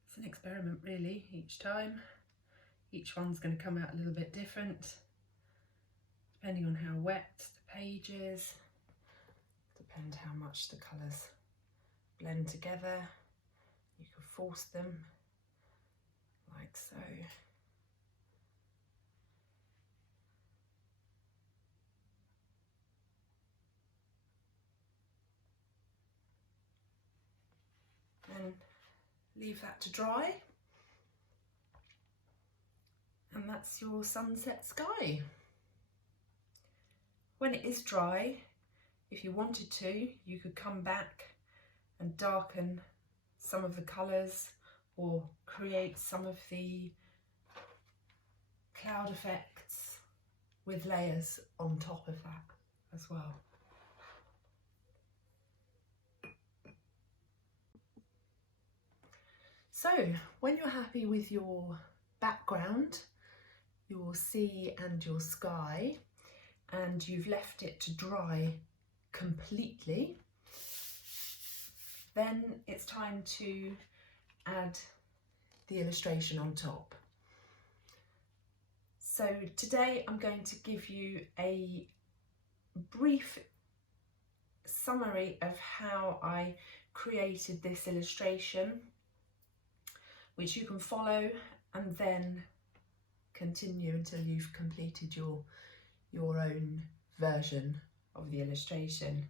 It's an experiment really each time. Each one's going to come out a little bit different, depending on how wet the page is, depend how much the colours blend together. You can force them like so. And leave that to dry, and that's your sunset sky. When it is dry, if you wanted to, you could come back and darken some of the colours or create some of the cloud effects with layers on top of that as well. So when you're happy with your background, your sea and your sky, and you've left it to dry completely, then it's time to add the illustration on top. So today I'm going to give you a brief summary of how I created this illustration, which you can follow and then continue until you've completed your own version of the illustration.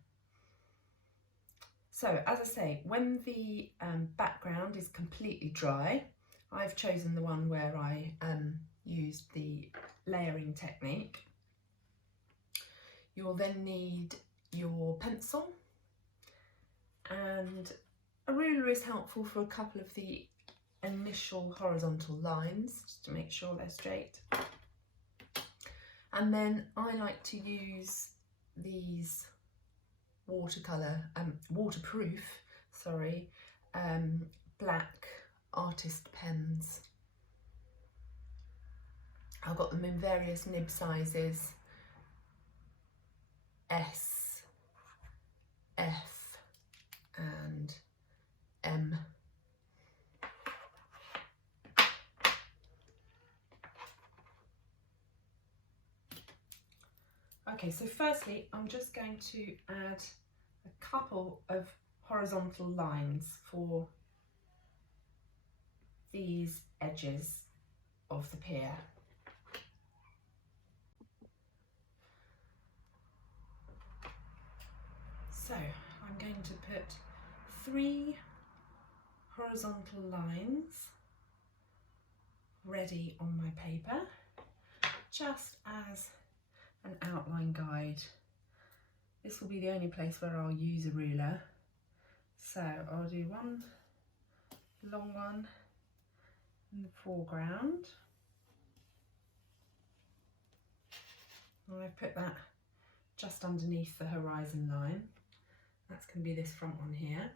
So as I say, when the background is completely dry, I've chosen the one where I used the layering technique. You'll then need your pencil, and a ruler is helpful for a couple of the initial horizontal lines, just to make sure they're straight. And then I like to use these waterproof black artist pens. I've got them in various nib sizes, S, F and M. Okay, so firstly I'm just going to add a couple of horizontal lines for these edges of the pier. So I'm going to put 3 horizontal lines ready on my paper, just as an outline guide. This will be the only place where I'll use a ruler. So I'll do one long one in the foreground. And I've put that just underneath the horizon line. That's going to be this front one here.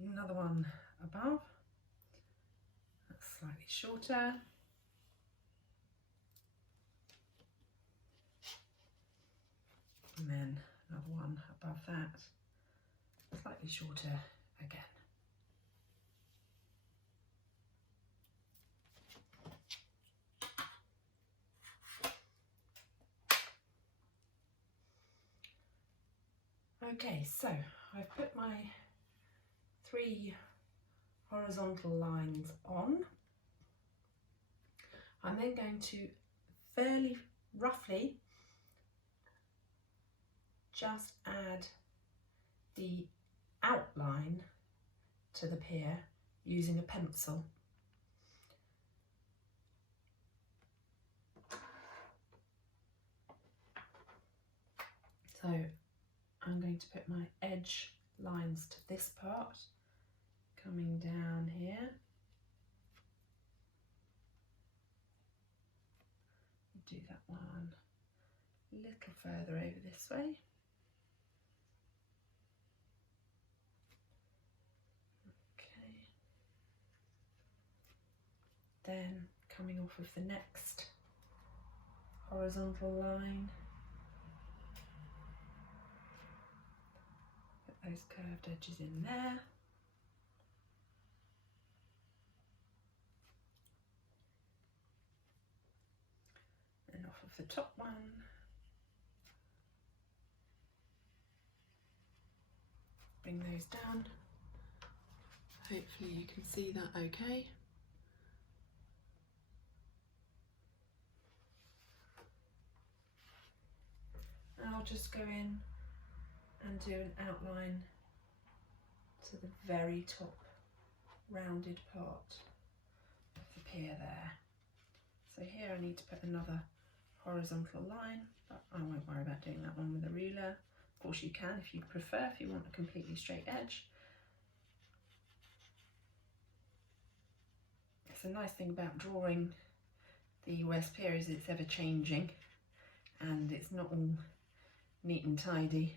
Another one above. That's slightly shorter. And then another one above that, slightly shorter again. Okay, so I've put my 3 horizontal lines on. I'm then going to fairly roughly just add the outline to the pier using a pencil. So I'm going to put my edge lines to this part, coming down here. Do that one a little further over this way. Then coming off of the next horizontal line, put those curved edges in there. And off of the top one, bring those down. Hopefully you can see that okay. I'll just go in and do an outline to the very top rounded part of the pier there. So here I need to put another horizontal line, but I won't worry about doing that one with a ruler. Of course you can if you prefer, if you want a completely straight edge. It's a nice thing about drawing the West Pier is it's ever changing and it's not all neat and tidy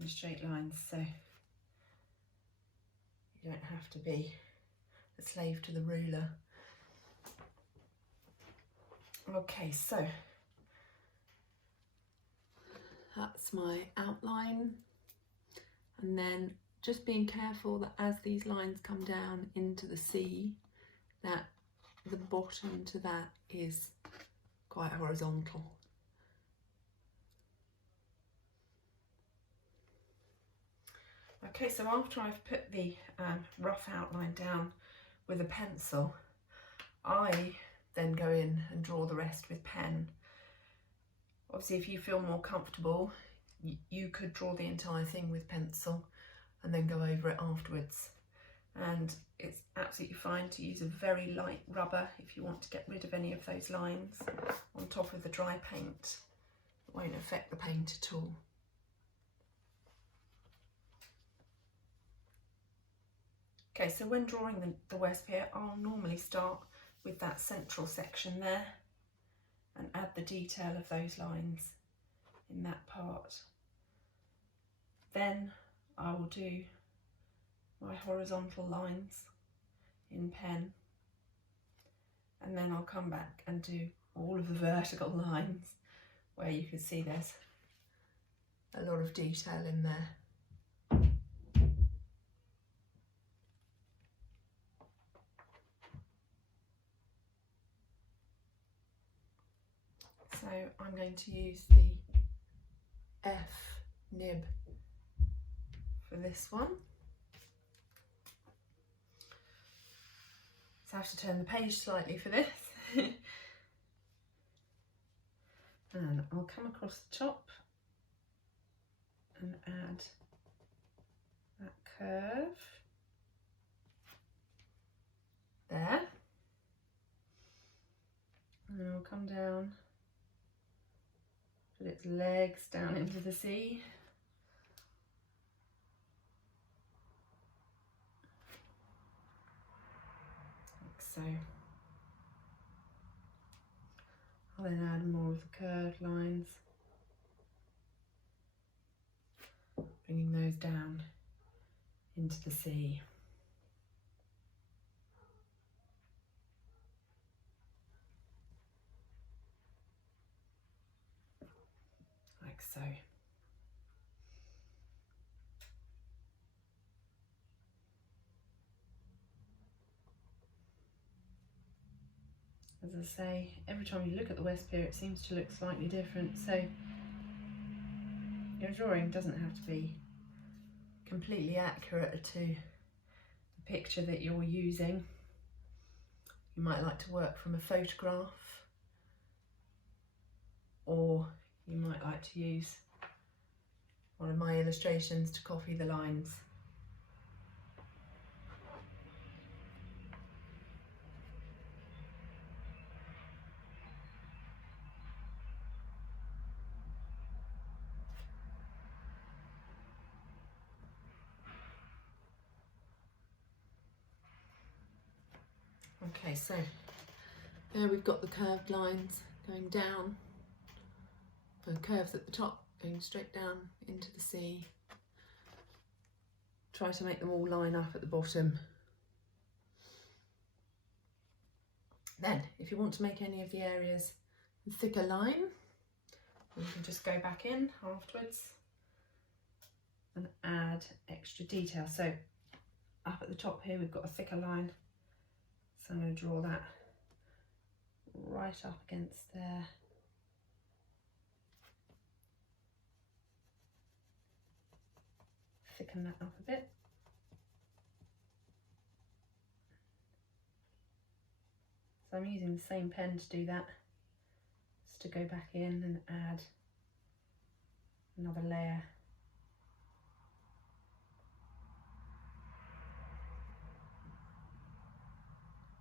and straight lines, so you don't have to be a slave to the ruler. Okay, so that's my outline, and then just being careful that as these lines come down into the sea, that the bottom to that is quite horizontal. Okay, so after I've put the rough outline down with a pencil, I then go in and draw the rest with pen. Obviously, if you feel more comfortable, you could draw the entire thing with pencil and then go over it afterwards. And it's absolutely fine to use a very light rubber if you want to get rid of any of those lines on top of the dry paint. It won't affect the paint at all. Okay, so when drawing the West Pier, I'll normally start with that central section there and add the detail of those lines in that part. Then I will do my horizontal lines in pen, and then I'll come back and do all of the vertical lines where you can see there's a lot of detail in there. So I'm going to use the F nib for this one. So I have to turn the page slightly for this. And I'll come across the top and add that curve there. And then I'll come down, put its legs down into the sea. Like so. I'll then add more of the curved lines, bringing those down into the sea. Like so. As I say, every time you look at the West Pier it seems to look slightly different, so your drawing doesn't have to be completely accurate to the picture that you're using. You might like to work from a photograph, or you might like to use one of my illustrations to copy the lines. Okay, so there we've got the curved lines going down, the curves at the top going straight down into the sea. Try to make them all line up at the bottom. Then, if you want to make any of the areas a thicker line, you can just go back in afterwards and add extra detail. So up at the top here we've got a thicker line. So I'm going to draw that right up against there. Thicken that up a bit. So I'm using the same pen to do that, just to go back in and add another layer.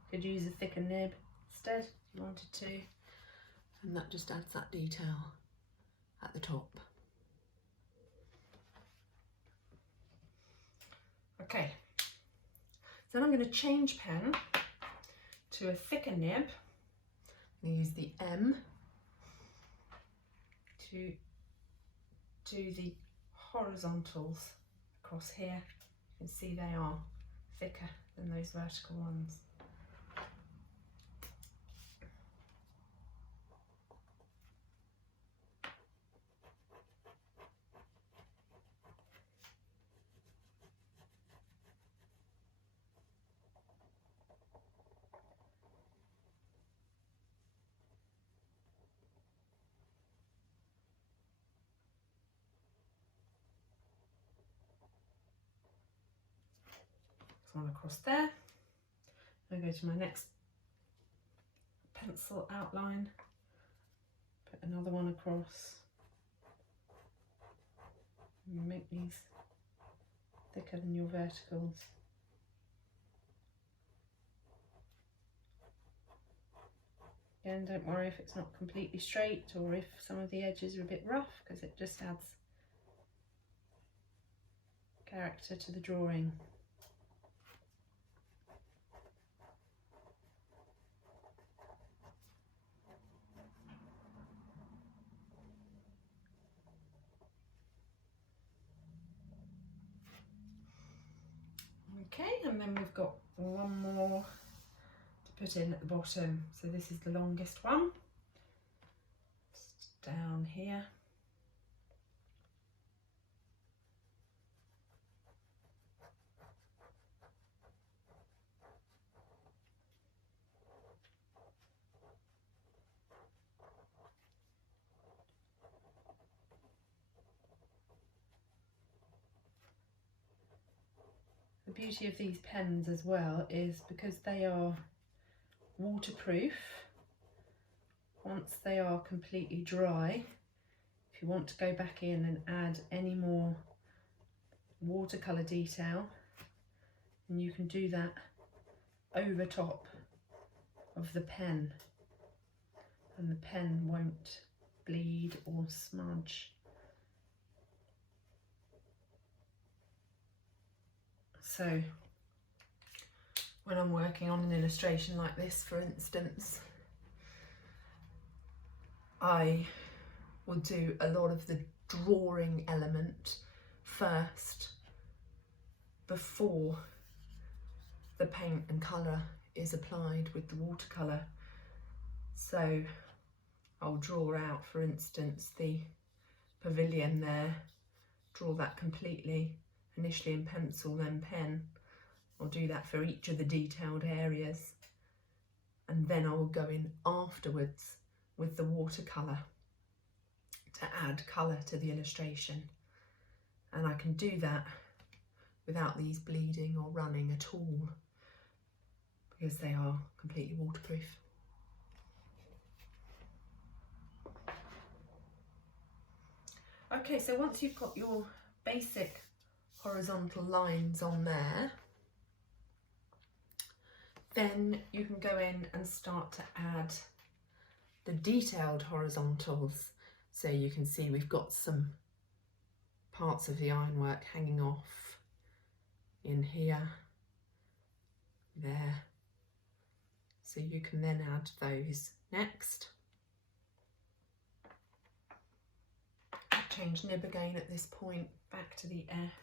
Could use a thicker nib instead if you wanted to, and that just adds that detail at the top. Okay, so then I'm going to change pen to a thicker nib. I'm going to use the M to do the horizontals across here. You can see they are thicker than those vertical ones. one across there. I go to my next pencil outline, put another one across, and make these thicker than your verticals. Again, don't worry if it's not completely straight or if some of the edges are a bit rough, because it just adds character to the drawing. Okay, and then we've got one more to put in at the bottom. So this is the longest one. Just down here. The beauty of these pens as well is because they are waterproof, once they are completely dry, if you want to go back in and add any more watercolour detail, and you can do that over top of the pen, and the pen won't bleed or smudge. So when I'm working on an illustration like this, for instance, I will do a lot of the drawing element first before the paint and colour is applied with the watercolour. So I'll draw out, for instance, the pavilion there, draw that completely, initially in pencil, then pen. I'll do that for each of the detailed areas, and then I will go in afterwards with the watercolour to add colour to the illustration. And I can do that without these bleeding or running at all, because they are completely waterproof. Okay, so once you've got your basic horizontal lines on there, then you can go in and start to add the detailed horizontals. So you can see we've got some parts of the ironwork hanging off in here, there. So you can then add those next. Change nib again at this point, back to the F,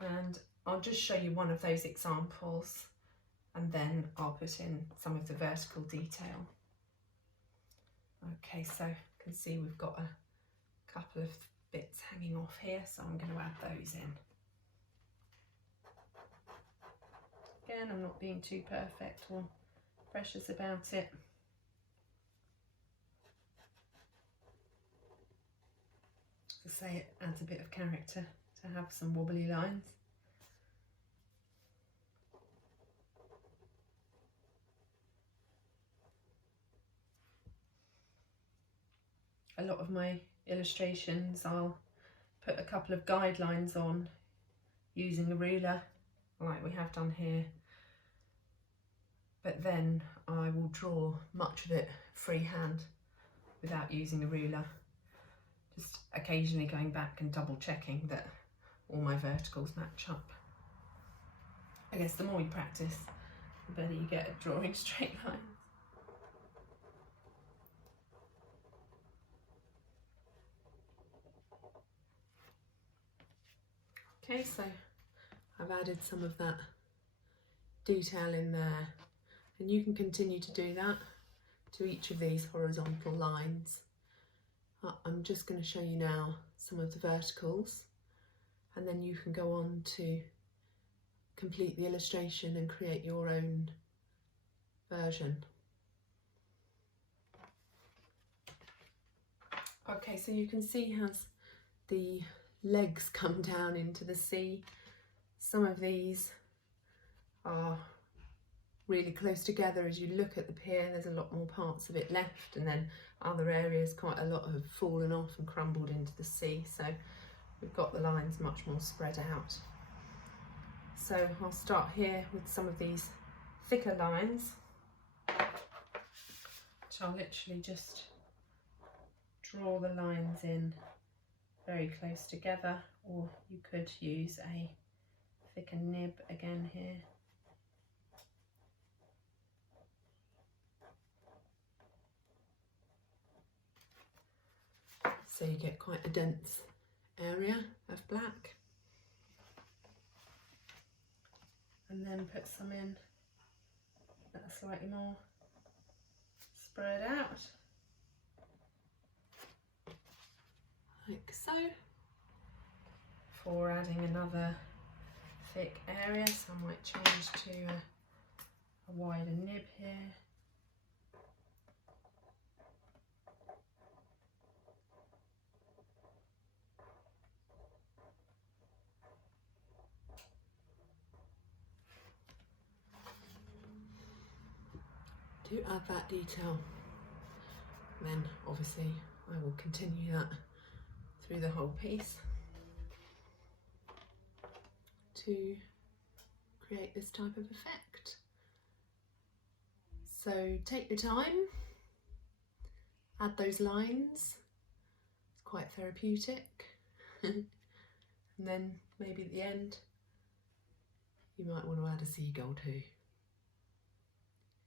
and I'll just show you one of those examples, and then I'll put in some of the vertical detail. Okay, so you can see we've got a couple of bits hanging off here, so I'm going to add those in. Again, I'm not being too perfect or precious about it. To say, it adds a bit of character to have some wobbly lines. A lot of my illustrations, I'll put a couple of guidelines on using a ruler, like we have done here, but then I will draw much of it freehand without using a ruler, just occasionally going back and double checking that all my verticals match up. I guess the more you practice, the better you get at drawing straight lines. Okay, so I've added some of that detail in there, and you can continue to do that to each of these horizontal lines. I'm just going to show you now some of the verticals, and then you can go on to complete the illustration and create your own version. Okay, so you can see as the legs come down into the sea, some of these are really close together. As you look at the pier, there's a lot more parts of it left, and then other areas, quite a lot have fallen off and crumbled into the sea, so we've got the lines much more spread out. So I'll start here with some of these thicker lines, which I'll literally just draw the lines in very close together, or you could use a thicker nib again here. So you get quite a dense area of black. And then put some in that are slightly more spread out, like so, before adding another thick area. So I might change to a wider nib here. To add that detail, then obviously I will continue that through the whole piece to create this type of effect. So take your time, add those lines, it's quite therapeutic. And then maybe at the end you might want to add a seagull too.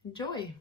Enjoy!